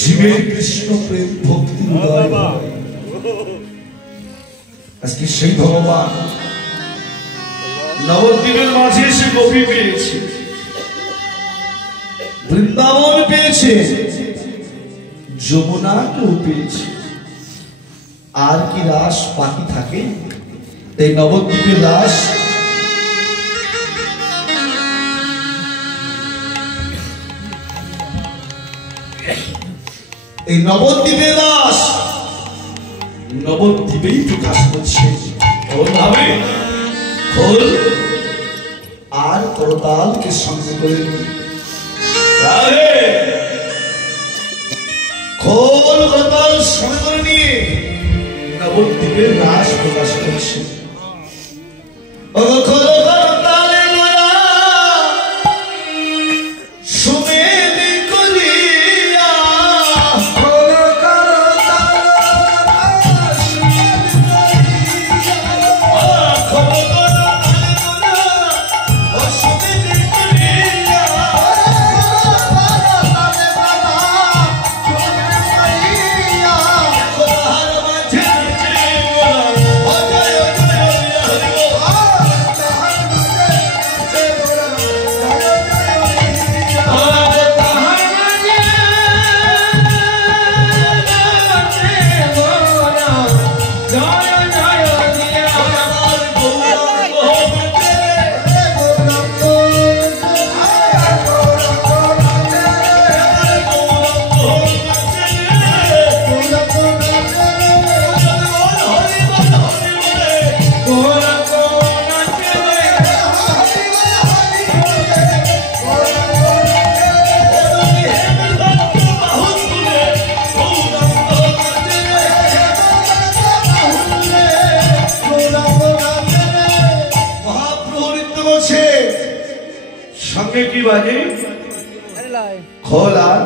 জীবের কৃষ্ণ প্রেম ভক্তি উদয় হয়। আজকে সেই ভগবান নবদ্বীপের মাঝে এসে গোপী পেয়েছে বৃন্দাবন পেয়েছে, যমুনাকেও পেয়েছে, আর কি রাস বাকি থাকে? এই নবদ্বীপের রাস এই নবদ্বীপে দাস নবদ্বীপেই প্রকাশ করছে। কেমন ভাবে খোল আর করতালকে সঙ্গে করে খোল করতাল সঙ্গে করে নিয়ে নবদ্বীপের রাস প্রকাশ করছে। কি বাজে খোল আর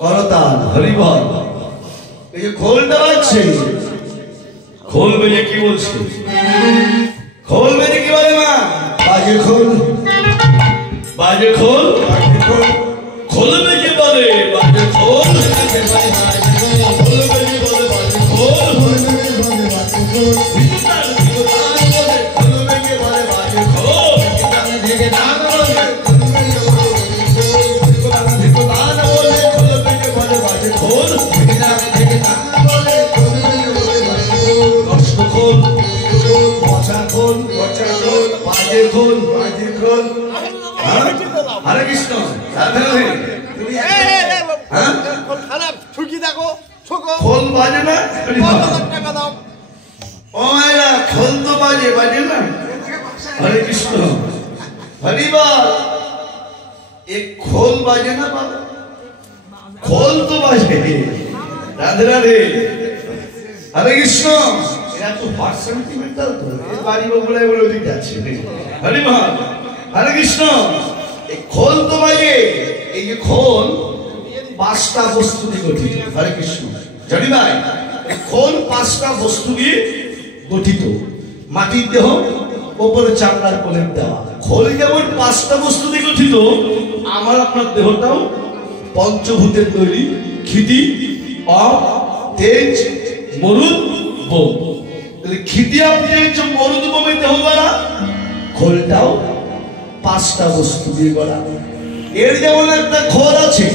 করতাল হরিবল। এই যে খোলটা বাজছে, খোল বেজে কি বলছে? খোল বেজে কি বলে মা? বাজে খোল, বাজে খোল, খোল বেজে বলে বাজে খোল, খোল বেজে বলে বাজে খোল, হরে কৃষ্ণ খোল বাজে না? ও মায়েরা খোল তো বাজে, বাজে না? হরে কৃষ্ণ হরিবল। এক খোল বাজে না বাবা? খোল তো বাজে। রাধে রাধে হরে কৃষ্ণ। এরা তো হার্ট সেন্টিমেন্টাল তো, এর বাড়ি বগুড়ায় বলে ওদিকে আছে। হরি মা হরে কৃষ্ণ। এই খোল তো বাজে। এই যে খোল 5টা বস্তু দিয়ে গঠিত। হরে কৃষ্ণ জানি ভাই, এই খোল 5টা বস্তু দিয়ে গঠিত। মাটির দেহ, ওপরে চামড়ার কোলের দেওয়া। খোল যেমন 5টা বস্তু দিয়ে গঠিত, আমার আপনার দেহটাও পঞ্চভূতের তৈরি। ক্ষিতি, অপ, তেজ, মরুদ, বোম। তাহলে ক্ষিতি আপনি মরুদ বোমের দেহ গড়া, খোলটাও 5টা বস্তু দিয়ে গড়া। এর যেমন একটা খোল আছে,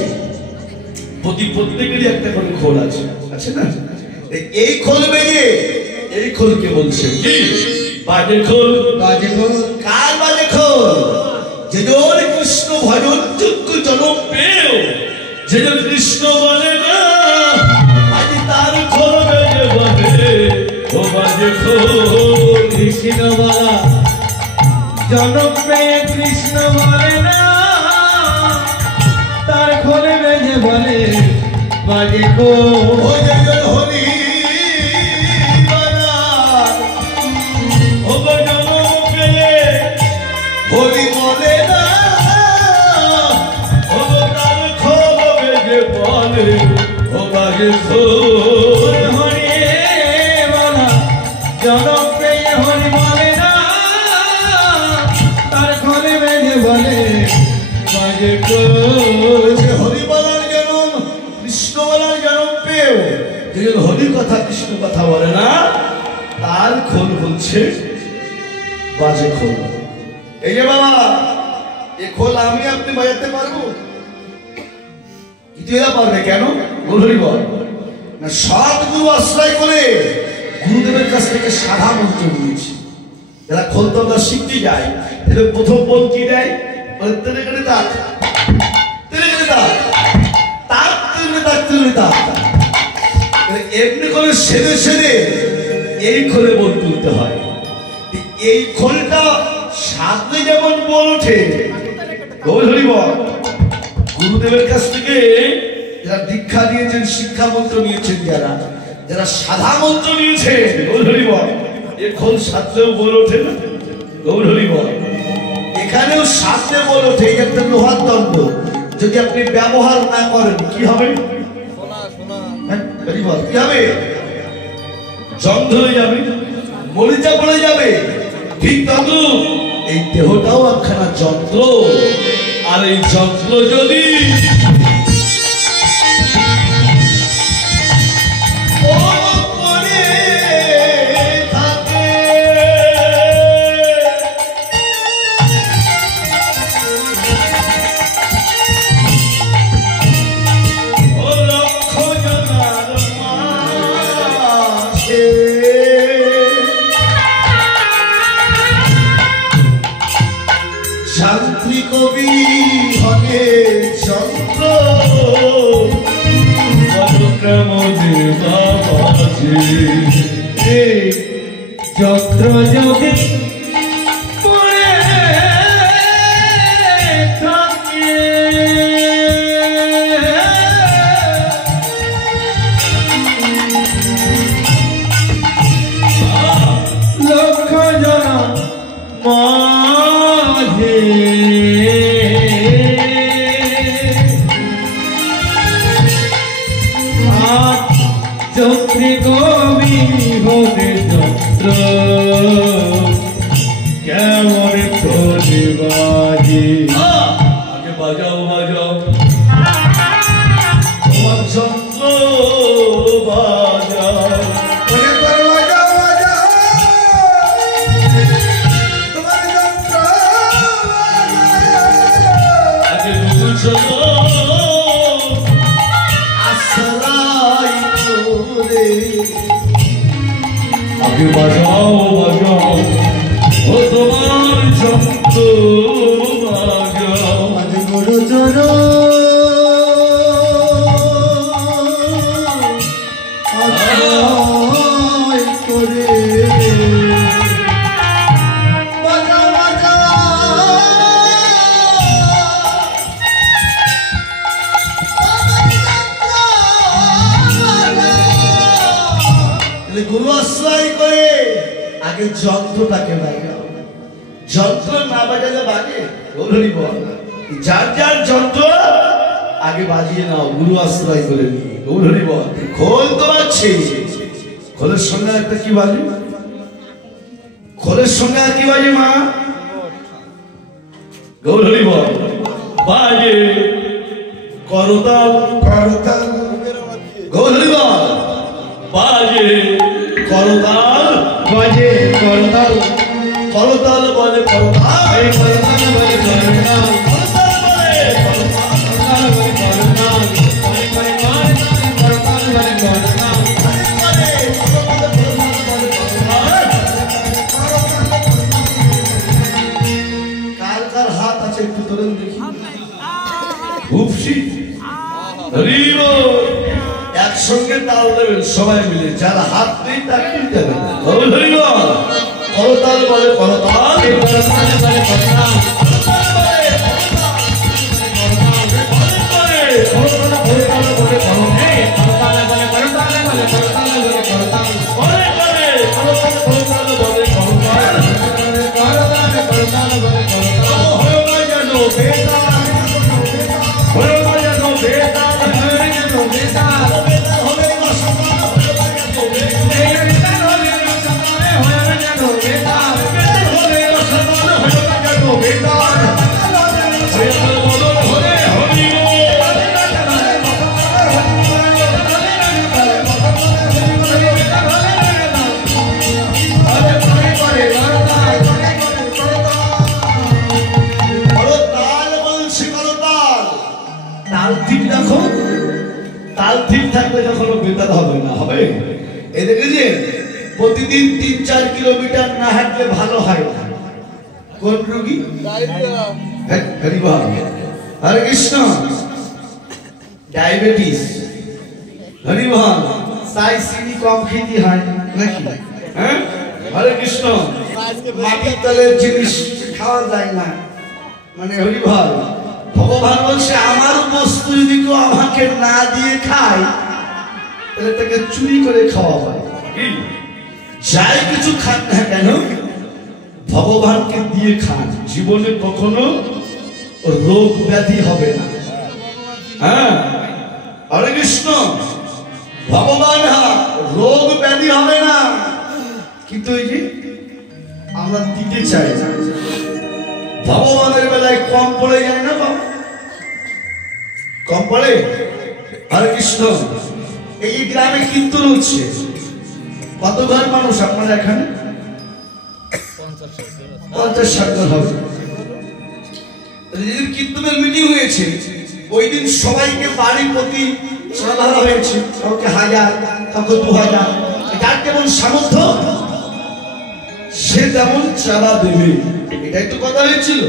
প্রত্যেকেরই একটা করে খোল আছে, আছে না? এই খোল বেরিয়ে এই খোলকে বলছে কি? বাজে খোল। বাজে খোল কার? বাজে খোল যেজন কৃষ্ণ ভজন যোগ্য জনপ্রিয়, যেজন কৃষ্ণ বলে না আজ তার খোল বেজে বলে ও বাজে খোল। কৃষ্ণ বলা জনপ্রিয় কৃষ্ণ বলে না, তার খোলে বেজে বলে বাজে খোল। ও যেজন হরি বালা ও জনপ্রিয় হরি বলে না, ও তার খোল বেজে বলে ও বাজে খোল। হরি বলা জনপ্রিয় হরি বলে না, তার খোলে বেজে বলে বাজে খোল। হরি বলার যেমন কৃষ্ণ বলার যেমন পেও, যেজন হরি কথা কৃষ্ণ কথা বলে না, তার খোল হচ্ছে বাজে খোল। এই যে বাবা, এ খোল আমি আপনি বাজাতে পারবো? কিন্তু এরা পারবে কেন? বল হরি বল না। সৎগুরু আশ্রয় করে গুরুদেবের কাছ থেকে সাধা মন্ত্র নিয়েছি। যারা খোল তবলা শিখতে যায়, এদের প্রথম বল কি দেয়? তেরে গেলে তাক, তেরে গেলে তাক, তাক ললিতা এমনি করে সেরে সেরে এই খোলে বল তুলতে হয়। এই খোলটা সাধলে যেমন বল ওঠে, গুরুদেবের কাছ থেকে যারা দীক্ষা নিয়েছেন, শিক্ষা মন্ত্র নিয়েছেন, যারা যারা সাধা মন্ত্র নিয়েছেন, এই খোল সাধলেও বল ওঠে না। এখানেও সাধলে বল ওঠে। এই একটা লোহার দণ্ড, যদি আপনি ব্যবহার না করেন কি হবে? কি হবে? জং ধরে যাবে, মরিচা পড়ে যাবে। ঠিক তত এই দেহটাও একখানা যন্ত্র, আর এই যন্ত্র যদি কবি হবে যন্ত্র, যন্ত্র যদি পড়ে থাকে লক্ষ জন মাঝে যন্ত্রী কবি হবে যন্ত্র, কেমন করে বাজে। আগে বাজাও বাজাও তোমার যন্ত্র বাজাও, আগে আশ্রয় করে আগে বাজাও বাজাও ও তোমার যন্ত্র বাজাও। আগে গুরুজন আশ্রয় করে বাজা বাজা গুরু আশ্রয় করে আগে যন্ত্রটাকে বাজাও। যন্ত্র না বাজালে বাজে? যার যার যন্ত্র আগে বাজিয়ে নাও, গুরু আশ্রয় করে নিয়ে। খোল তো আছে, খোলের সঙ্গে একটা কি বাজে? খোলের সঙ্গে আর কি বাজে মা? গৌরী বাজে করতাল, করতাল গৌরী বাজে করতাল, বাজে করতাল, করতাল বলে করতাল, করতাল বলে করতাল, করতাল বলে করতাল বলে করতাল, করতাল বলে করতাল। কার কার হাত আছে একটু তোলেন দেখি। উপসি হরিব একসঙ্গে তাল দেবেন সবাই মিলে, যারা হাত নেই তার কি দেবেন না। হরিব করতাল বলে করতাল, করতাল বলে করতাল, প্রতিদিন ৩-৪ কিলোমিটার না হাঁটলে ভালো হয় না। কোন রোগী? হরে কৃষ্ণ। ডায়াবেটিস হরি বল। তাই চিনি কম খেতে হয় নাকি? হ্যাঁ, হরে কৃষ্ণ। মাটির তলের জিনিস খাওয়া যায় না। মানে হরি বল, ভগবান বলছে আমার বস্তু যদি কেউ আমাকে না দিয়ে খায় তাহলে তাকে চুরি করে খাওয়া হয়। যাই কিছু খান না কেন ভগবানকে দিয়ে খান, জীবনে কখনো রোগ ব্যাধি হবে না। হ্যাঁ, হরে কৃষ্ণ। ভগবান রোগ ব্যাধি হবে না, কিন্তু এই যে আমরা দিতে চাই না, ভগবানের বেলায় কম পড়ে যায় না বাবা, কম পড়ে। হরে কৃষ্ণ। এই গ্রামে কীর্তন হচ্ছে, কত ঘর মানুষ আপনারা এখানে? 50-60 ঘর হবে। যেদিন কীর্তনের মিটিং হয়েছে ওই দিন সবাইকে বাড়ি প্রতি চাঁদা হয়েছে, কাউকে 1000, কাউকে 2000, যার যেমন সামর্থ্য সে তেমন চাঁদা দেবে, এটাই তো কথা হয়েছিল।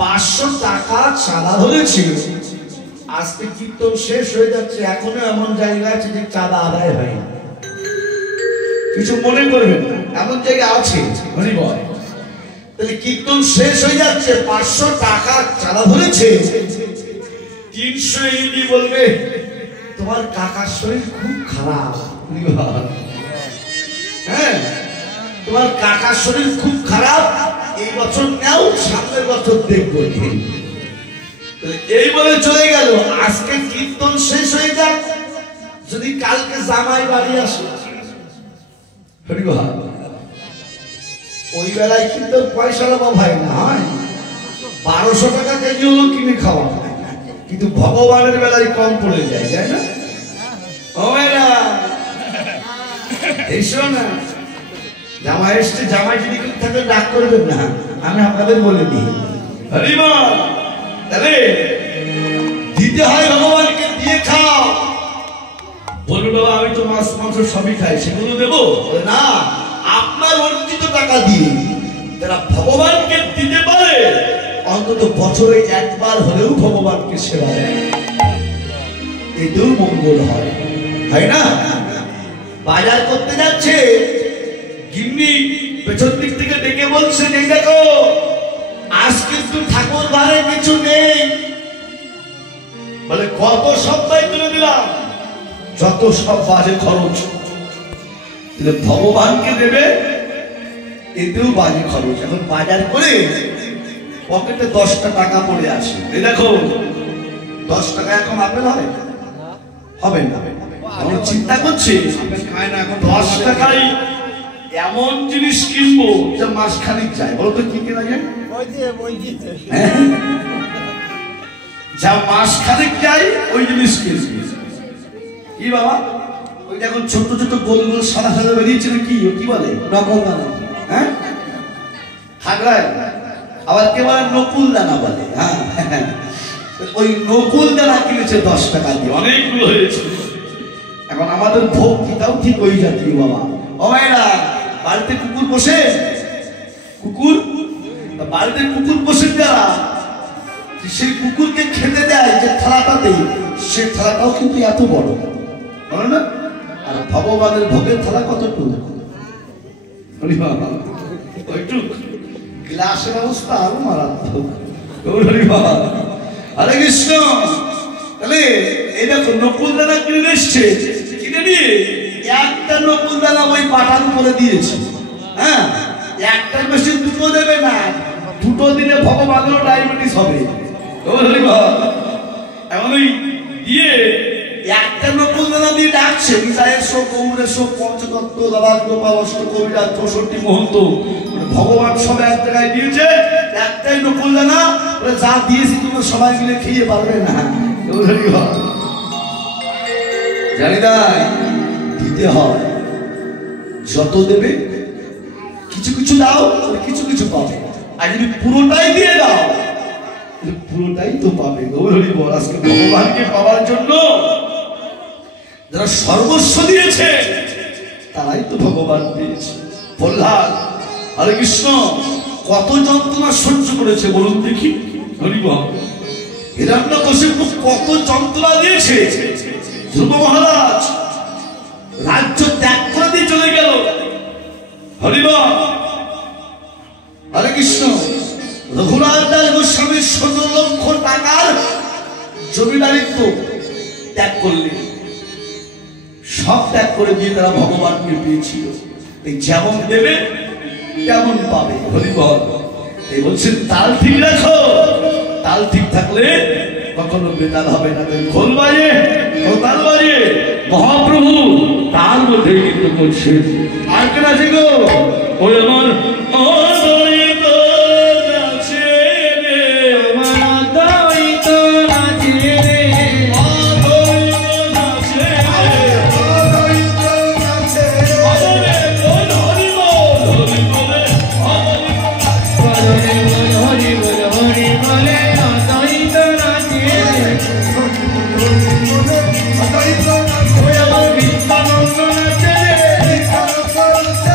500 টাকা চাঁদা ধরেছিল। আজকে কীর্তন শেষ হয়ে যাচ্ছে, এখনো এমন জায়গা আছে যে চাঁদা আদায় হয় না। কিছু মনে করবেন না, এমন জায়গা আছে। হরি বল। তাহলে কীর্তন শেষ হয়ে যাচ্ছে, 500 টাকা চাঁদা ধরেছে, 300 ইনি বলবে তোমার কাকার শরীর খুব খারাপ। হ্যাঁ, তোমার কাকার শরীর খুব খারাপ, এই বছর নাও, সামনের বছর দেখবো। এই বলে চলে গেল। আজকে কীর্তন শেষ হয়ে যাক, যদি কালকে জামাই বাড়ি আসে ওই বেলায় কিন্তু পয়সার অভাব হয় না, হয় 1200 টাকা কেজি হলো কিনে খাওয়া, কিন্তু ভগবানের বেলায় কম পড়ে যায়, যায় না? এসো না, জামাই এসছে, জামাই যদি কেউ থাকে ডাক করবেন না, আমি আপনাদের বলে দিই। হরি বল। তাহলে দিতে হয় ভগবানকে, দিয়ে খাও। বলুন বাবা আমি তো মাছ মাংস সবই খাই, সেগুলো দেবো না, আপনার অর্জিত টাকা দিয়ে যারা ভগবানকে দিতে পারে অন্তত বছরে একবার হলেও ভগবানকে সেবা দেয়, এতেও মঙ্গল হয়, হয় না? বাজার করতে যাচ্ছে, গিন্নি পেছন দিক থেকে ডেকে বলছে, এই দেখো আজ কিন্তু ঠাকুর ঘরে কিছু নেই। বলে কত সপ্তাহে তুলে দিলাম, যত সব বাজে খরচ। ভগবানকে দেবে, এতেও বাজে খরচ। এখন বাজার করে পকেটে 10টা টাকা পড়ে আসে, এই দেখো 10 টাকা এখন আপেল হবে, হবে না। আমরা চিন্তা করছি খায় না, এখন 10 টাকায় এমন জিনিস কিনবো যা মাসখানেক যায়। বলো তো কি কেনা যায়? যা মাসখানেক যায় ওই জিনিস কিনবি। কি বাবা ওই দেখুন ছোট ছোট গোল গোল সাদা সাদা বেরিয়েছে, কি কি বলে? নকল দানা। হ্যাঁ, খাগড়ায় আবার কে বলে নকুল দানা বলে। হ্যাঁ, ওই নকুল দানা কিনেছে 10 টাকা দিয়ে, অনেকগুলো হয়েছে। এখন আমাদের ভক্তিটাও ঠিক ওই জাতীয় বাবা। ও ভাইরা, বাড়িতে কুকুর বসে, কুকুর বাড়িতে কুকুর বসে যারা সেই কুকুরকে খেতে দেয় যে থালাটাতে, সে থালাটাও কিন্তু এত বড়, বলো না? আর ভগবানের ভোগের থালা কতটুকু? ওইটুক গ্লাসের অবস্থা আরো মারাত্মক। হরে কৃষ্ণ। তাহলে এই দেখো নকুল দানা কিনে এসছে, কিনে নিয়ে একটা নকুল দানা ওই পাটার উপরে দিয়েছে। হ্যাঁ, একটার বেশি দুটো দেবে না, দুটো দিনে ভগবানেরও ডায়াবেটিস হবে। এখন ওই দিয়ে একটা নকুল দানা দিয়ে ডাকছে, নিতায়েশ্বর গৌরেশ্বর পঞ্চতত্ত্ব দাদা গোপালষ্ট কবিরা 64 মহন্ত ভগবান সব এক জায়গায় দিয়েছে, একটাই নকুল দানা, যা দিয়েছি তুমি সবাই মিলে খেয়ে পারবে না। জানি তাই দিতে হয়, যত দেবে কিছু কিছু দাও, কিছু কিছু পাবে। আর যদি পুরোটাই দিয়ে দাও পুরোটাই তো পাবে। গৌরী বল। আজকে ভগবানকে পাওয়ার জন্য যারা সর্বস্ব দিয়েছে তারাই তো ভগবান পেয়েছে। প্রহ্লাদ, হরে কৃষ্ণ, কত যন্ত্রণা সহ্য করেছে বলুন দেখি। হরি বল। হিরণ্যকশিপু কত যন্ত্রণা দিয়েছে, ধ্রুব মহারাজ রাজ্য ত্যাগ করে দিয়ে চলে গেল। হরিবল, হরে কৃষ্ণ। রঘুনাথ দাস গোস্বামী ১৬ লক্ষ টাকার জমিদারিত্ব ত্যাগ করলেন। সব ত্যাগ করে দিয়ে তারা ভগবানকে পেয়েছিল। এই যেমন দেবে তেমন পাবে। হরিবল। এই বলছেন তাল ঠিক রাখো, তাল ঠিক থাকলে কখনো বেতাল হবে না। খোল বাজে ও তাল বাজে, মহাপ্রভু তার মধ্যে কিন্তু করছে। আর কেন আছে গো? ওই আমার অদ্বৈত নাচে রে, আমার অদ্বৈত নাচে রে, অদ্বৈত নাচে রে, অদ্বৈত নাচে রে, হরে বল হরি বল, হরি বলে হরি বল হরি বল হরি বলে অদ্বৈত নাচে রে। অদ্বৈত নাচে ওই আমার নিত্যানন্দ নাচে রে, নিত্যানন্দ নাচে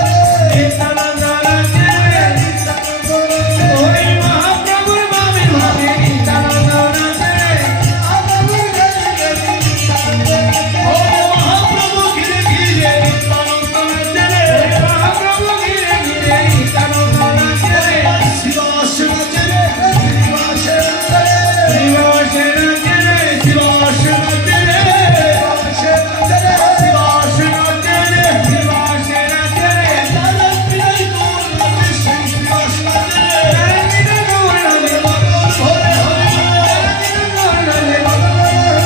রে, ওই মহাপ্রভুর বামে ভাবে নিত্যানন্দ নাচে রে। ও মহাপ্রভু ঘিরে ঘিরে নিত্যানন্দ নাচে রে, মহাপ্রভু ঘিরে ঘিরে নিত্যানন্দ নাচে রে। শিবাস নাচে রে, শিবাস নাচে রে, শ্রীবাসে নাচে রে, শিবাস নাচে রে, শিবাস নাচে রে, শ্রীবাসে নাচে রে। তারা বিদায় তোর নাচে সেই শিবাস নাচে রে, নারায়ণ গৌর নাচে, হরে হরে নারায়ণ গৌর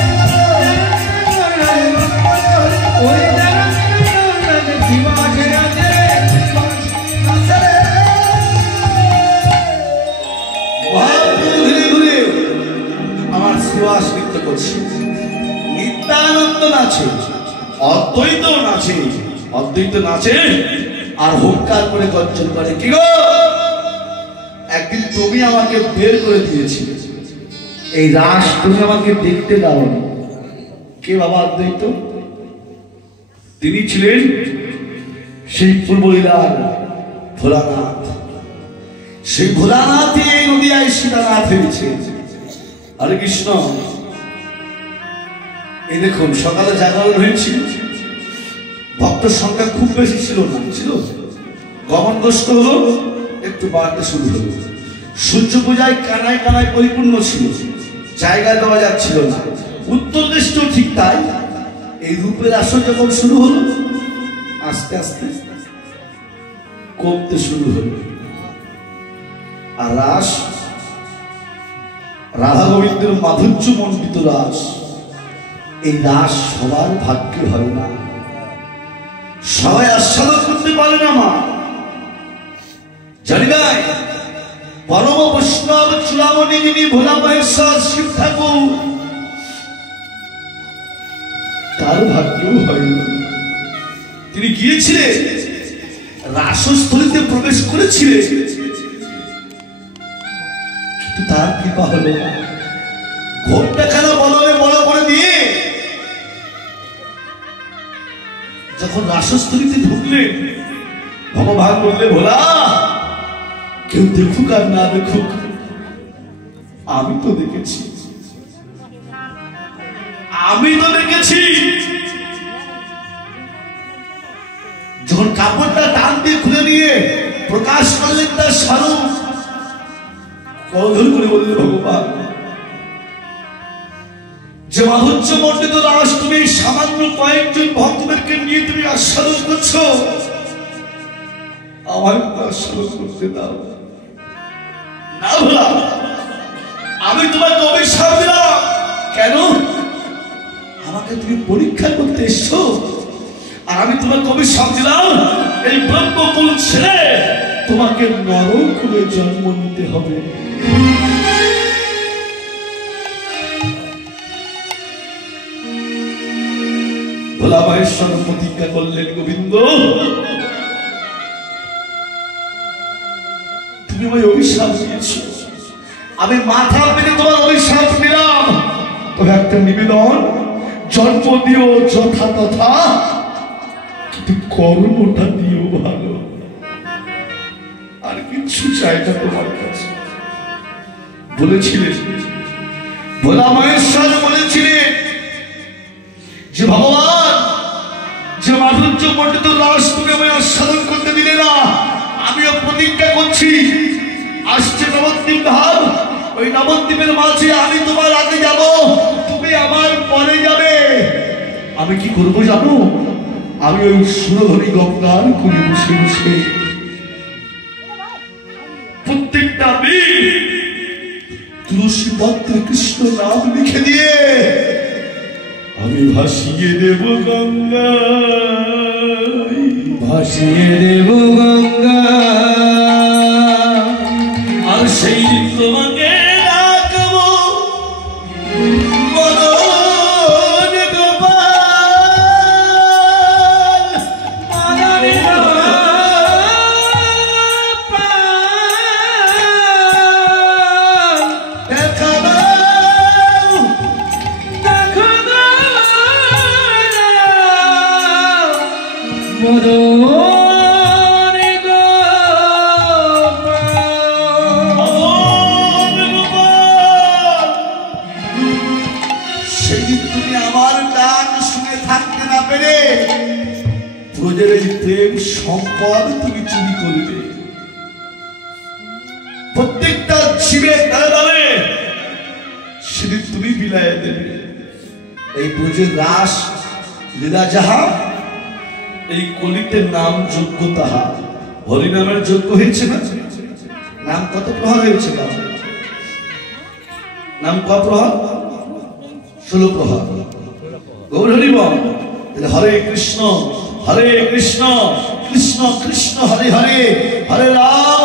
নাচে, ওই নারায়ণ গৌর নাচে, শ্রীবাসে নাচে রে। মহাপ্রভু ঘুরে ঘুরে আমার শিবাস নৃত্য করছে। নিত্যানন্দ নাচে, অদ্বৈত নাচে, অদ্বৈত নাচে আর হুঙ্কার করে গর্জন করে, কি গো একদিন তুমি আমাকে বের করে দিয়েছিলে, এই রাস তুমি আমাকে দেখতে দাও না। কে বাবা অদ্বৈত? তিনি ছিলেন সেই পূর্বলীলার ভোলানাথ। সেই ভোলানাথই এই নদিয়ায় সীতানাথ হয়েছে। হরে কৃষ্ণ। এই দেখুন সকালে জাগরণ হয়েছিল, ভক্তের সংখ্যা খুব বেশি ছিল না, ছিল গমন গোষ্ঠ হলো, একটু বাড়তে শুরু হলো। সূর্য পূজায় কানায় কানায় পরিপূর্ণ ছিল, জায়গা দেওয়া যাচ্ছিল না। উত্তর দেশটাও ঠিক তাই। এই রূপের আসর যখন শুরু হলো, আস্তে আস্তে কমতে শুরু হলো। আর রাস, রাধা গোবিন্দের মাধুর্য মণ্ডিত রাস, এই রাস সবার ভাগ্যে হয় না, সবাই আস্বাদন করতে পারে না। মা জানি নাই পরম বৈষ্ণব চূড়ামণি যিনি ভোলা মহেশ্বর শিব ঠাকুর, তার ভাগ্যেও হয় না। তিনি গিয়েছিলেন রাসস্থলীতে প্রবেশ করেছিলেন, কিন্তু তার কৃপা হলো না। ঘোরটা কেন বদলে বড় করে দিয়ে যখন রাসস্থলীতে ঢুকলেন, ভগবান বললে, ভোলা কেউ দেখুক আর না দেখুক, আমি তো দেখেছি, আমি তো দেখেছি। যখন কাপড়টা টান দিয়ে খুলে নিয়ে প্রকাশ করলেন তার স্বরূপ, করধর করে বললে, ভগবান যে মাধুর্য মণ্ডিত রাস তুমি সামান্য কয়েকজন ভক্তদেরকে নিয়ে তুমি আস্বাদন করছো, আমার আস্বাদন করতে দাও না। ভোলা আমি তোমাকে অভিশাপ দিলাম। কেন? আমাকে তুমি পরীক্ষা করতে এসছো, আর আমি তোমাকে অভিশাপ দিলাম, এই ব্রহ্মকুল ছেড়ে তোমাকে নরকুলে জন্ম নিতে হবে। ভোলা মহেশ্বর প্রতিজ্ঞা করলেন, গোবিন্দ তুমি আমায় অভিশাপ দিয়েছো, আমি মাথা পেতে তোমার অভিশাপ নিলাম। তবে একটা নিবেদন, জন্ম দিও যথা তথা, কিন্তু কর্মটা দিও ভালো। আর কিছু চাই না তোমার কাছে। বলেছিলেন ভোলা মহেশ্বর, বলেছিলেন যে আমিও প্রতিজ্ঞা করছি, আসছে নবদ্বীপ ধাম, ওই নবদ্বীপের মাঝে আমি তোমার আগে যাব, তুমি আমার পরে যাবে। আমি কি করবো জানো? আমি ওই সুরধনী গঙ্গার কুলে বসে বসে প্রত্যেকটা দিন তুলসী পত্রে কৃষ্ণ নাম লিখে দিয়ে আমি ভাসিয়ে দেব গঙ্গা, ভাসিয়ে দেব গঙ্গা। আর সেই দিন তোমাকে রাখবো মদন গোপাল, মদন গোপাল। দেখা দাও দেখো গো মদন মদন গোপাল। সেদিন তুমি আমার ডাক শুনে থাকতে না পেরে ব্রজের এই প্রেম সম্পদ তুমি চুরি করবে, প্রত্যেকটা জীবের দ্বারা দ্বারে সেদিন তুমি বিলায় দেবে। এই ব্রজের রাস লীলা যাহা, এই কলিতে নাম যোগ্য তাহা। হরিনামের যোগ্য হয়েছে না? নাম কত প্রহার হয়েছে? নাম ক প্রহার? 16 প্রহার। গৌর হরি বল। হরে কৃষ্ণ কৃষ্ণ কৃষ্ণ হরে হরে, হরে রাম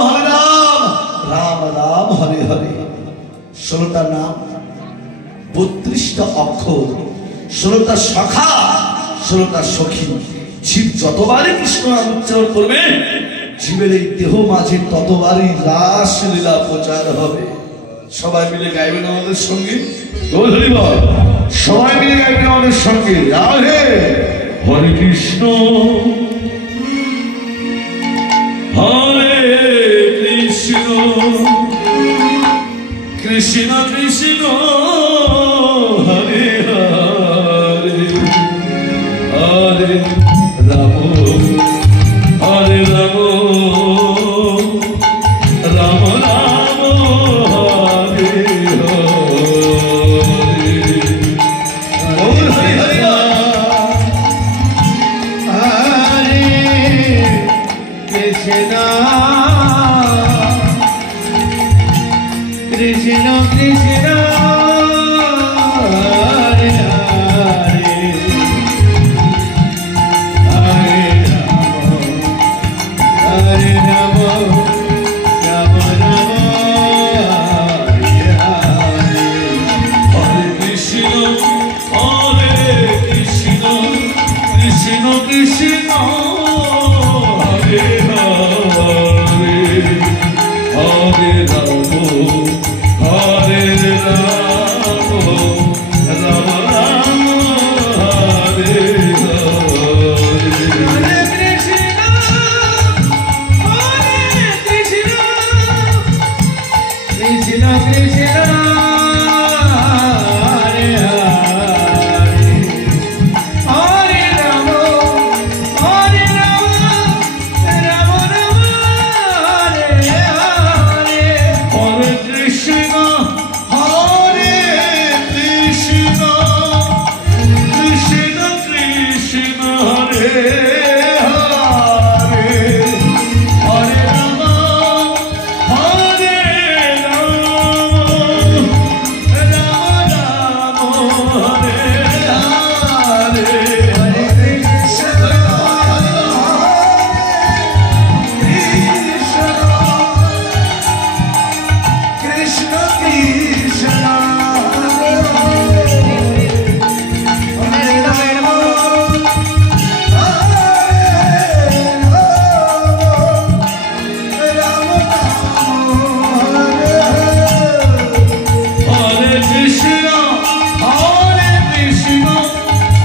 রাম রাম হরে হরে। 16টা নাম, 32টা অক্ষর, 16টা শাখা, 16টা সখী। জীব যতবারই কৃষ্ণ নাম উচ্চারণ করবে, জীবের এই দেহ মাঝে ততবারই রাস লীলা প্রচার হবে। সবাই মিলে গাইবেন আমাদের সঙ্গে। গৌর হরি বল। সবাই মিলে গাইবেন আমাদের সঙ্গে। রাধে হরে কৃষ্ণ হরে কৃষ্ণ কৃষ্ণ কৃষ্ণ হরে হরে, হরে রাম হরে রাম, রাম রাম হরে হরে। গৌর হরি হরি হরে কৃষ্ণ কৃষ্ণ কৃষ্ণ হরে হরে, হরে রাম রাম রাম হরে হরে। হরে কৃষ্ণ কৃষ্ণ কৃষ্ণ হরে হরে, হরে রাম হরে রাম, রাম রাম হরে হরে। হরে কৃষ্ণ কৃষ্ণ কৃষ্ণ হরে হরে, হরে রাম রাম রাম হরে হরে। হরে কৃষ্ণ কৃষ্ণ কৃষ্ণ হরে হরে, হরে রাম রাম হরে হরে। কৃষ্ণ কৃষ্ণ হরে রাম হরে কৃষ্ণ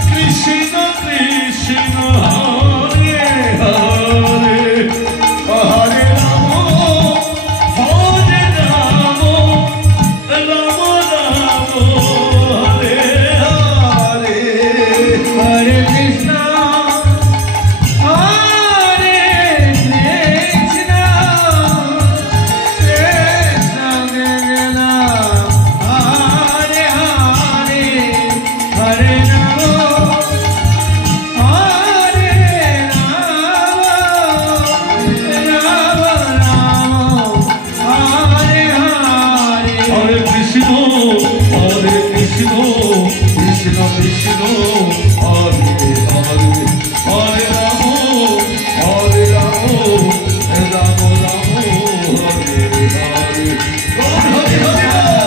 কৃষ্ণ কৃষ্ণ হরে হরে, হরে রাম রাম হরে কৃষ্ণ কৃষ্ণ কৃষ্ণ হরে হরে হরে রাম রাম রাম হরে হরে হরে হরে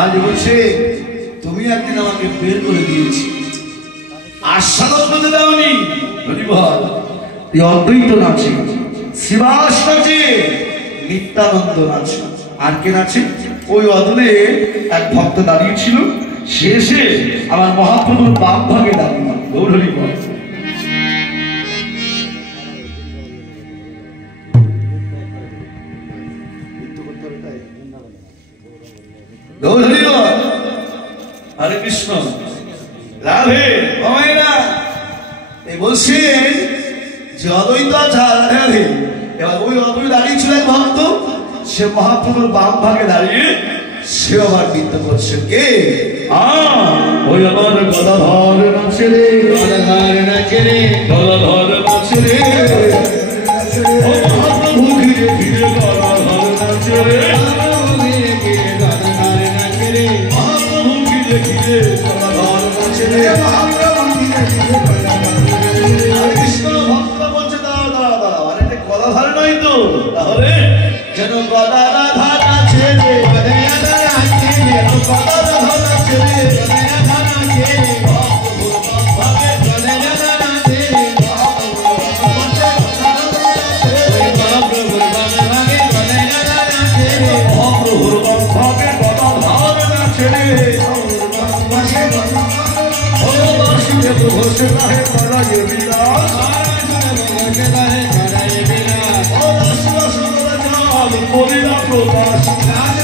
আজ বলছে তুমি একদিন আমাকে বের করে দিয়েছি, আস্বাদন করতে দাওনি। হরিবল এই অদ্বৈত নাচে, শিবাস নাচে, নিত্যানন্দ নাচে, আর কে নাচে? ওই অদলে এক ভক্ত দাঁড়িয়েছিল, শেষে আমার মহাপ্রভুর বাম ভাগে দাঁড়িয়ে। গৌর হরিবল হরে কৃষ্ণ রাধে মায়েরা এই বলছেন যে অদ্বৈত রাধে। এবার ওই অদ্বৈত দাঁড়িয়ে ছিল এক ভক্ত, সে মহাপ্রভুর বাম ভাগে দাঁড়িয়ে সে আবার নৃত্য করছেন। কে? ওই আমার গদাধর নাচে রে, গদাধর নাচে রে, গদাধর নাচে রে, ও মহাপ্রভু ঘিরে ঘিরে গদাধর নাচে রে, কৃষ্ণ ভক্ত বলছে দাঁড়া দাঁড়া দাঁড়া, আরে গদাধর নয় তো, তাহলে যেন গদাধর আছে রে, গদাধর আছে রে, গদাধর আছে রে, গদাধর আছে রে, প্রকাশ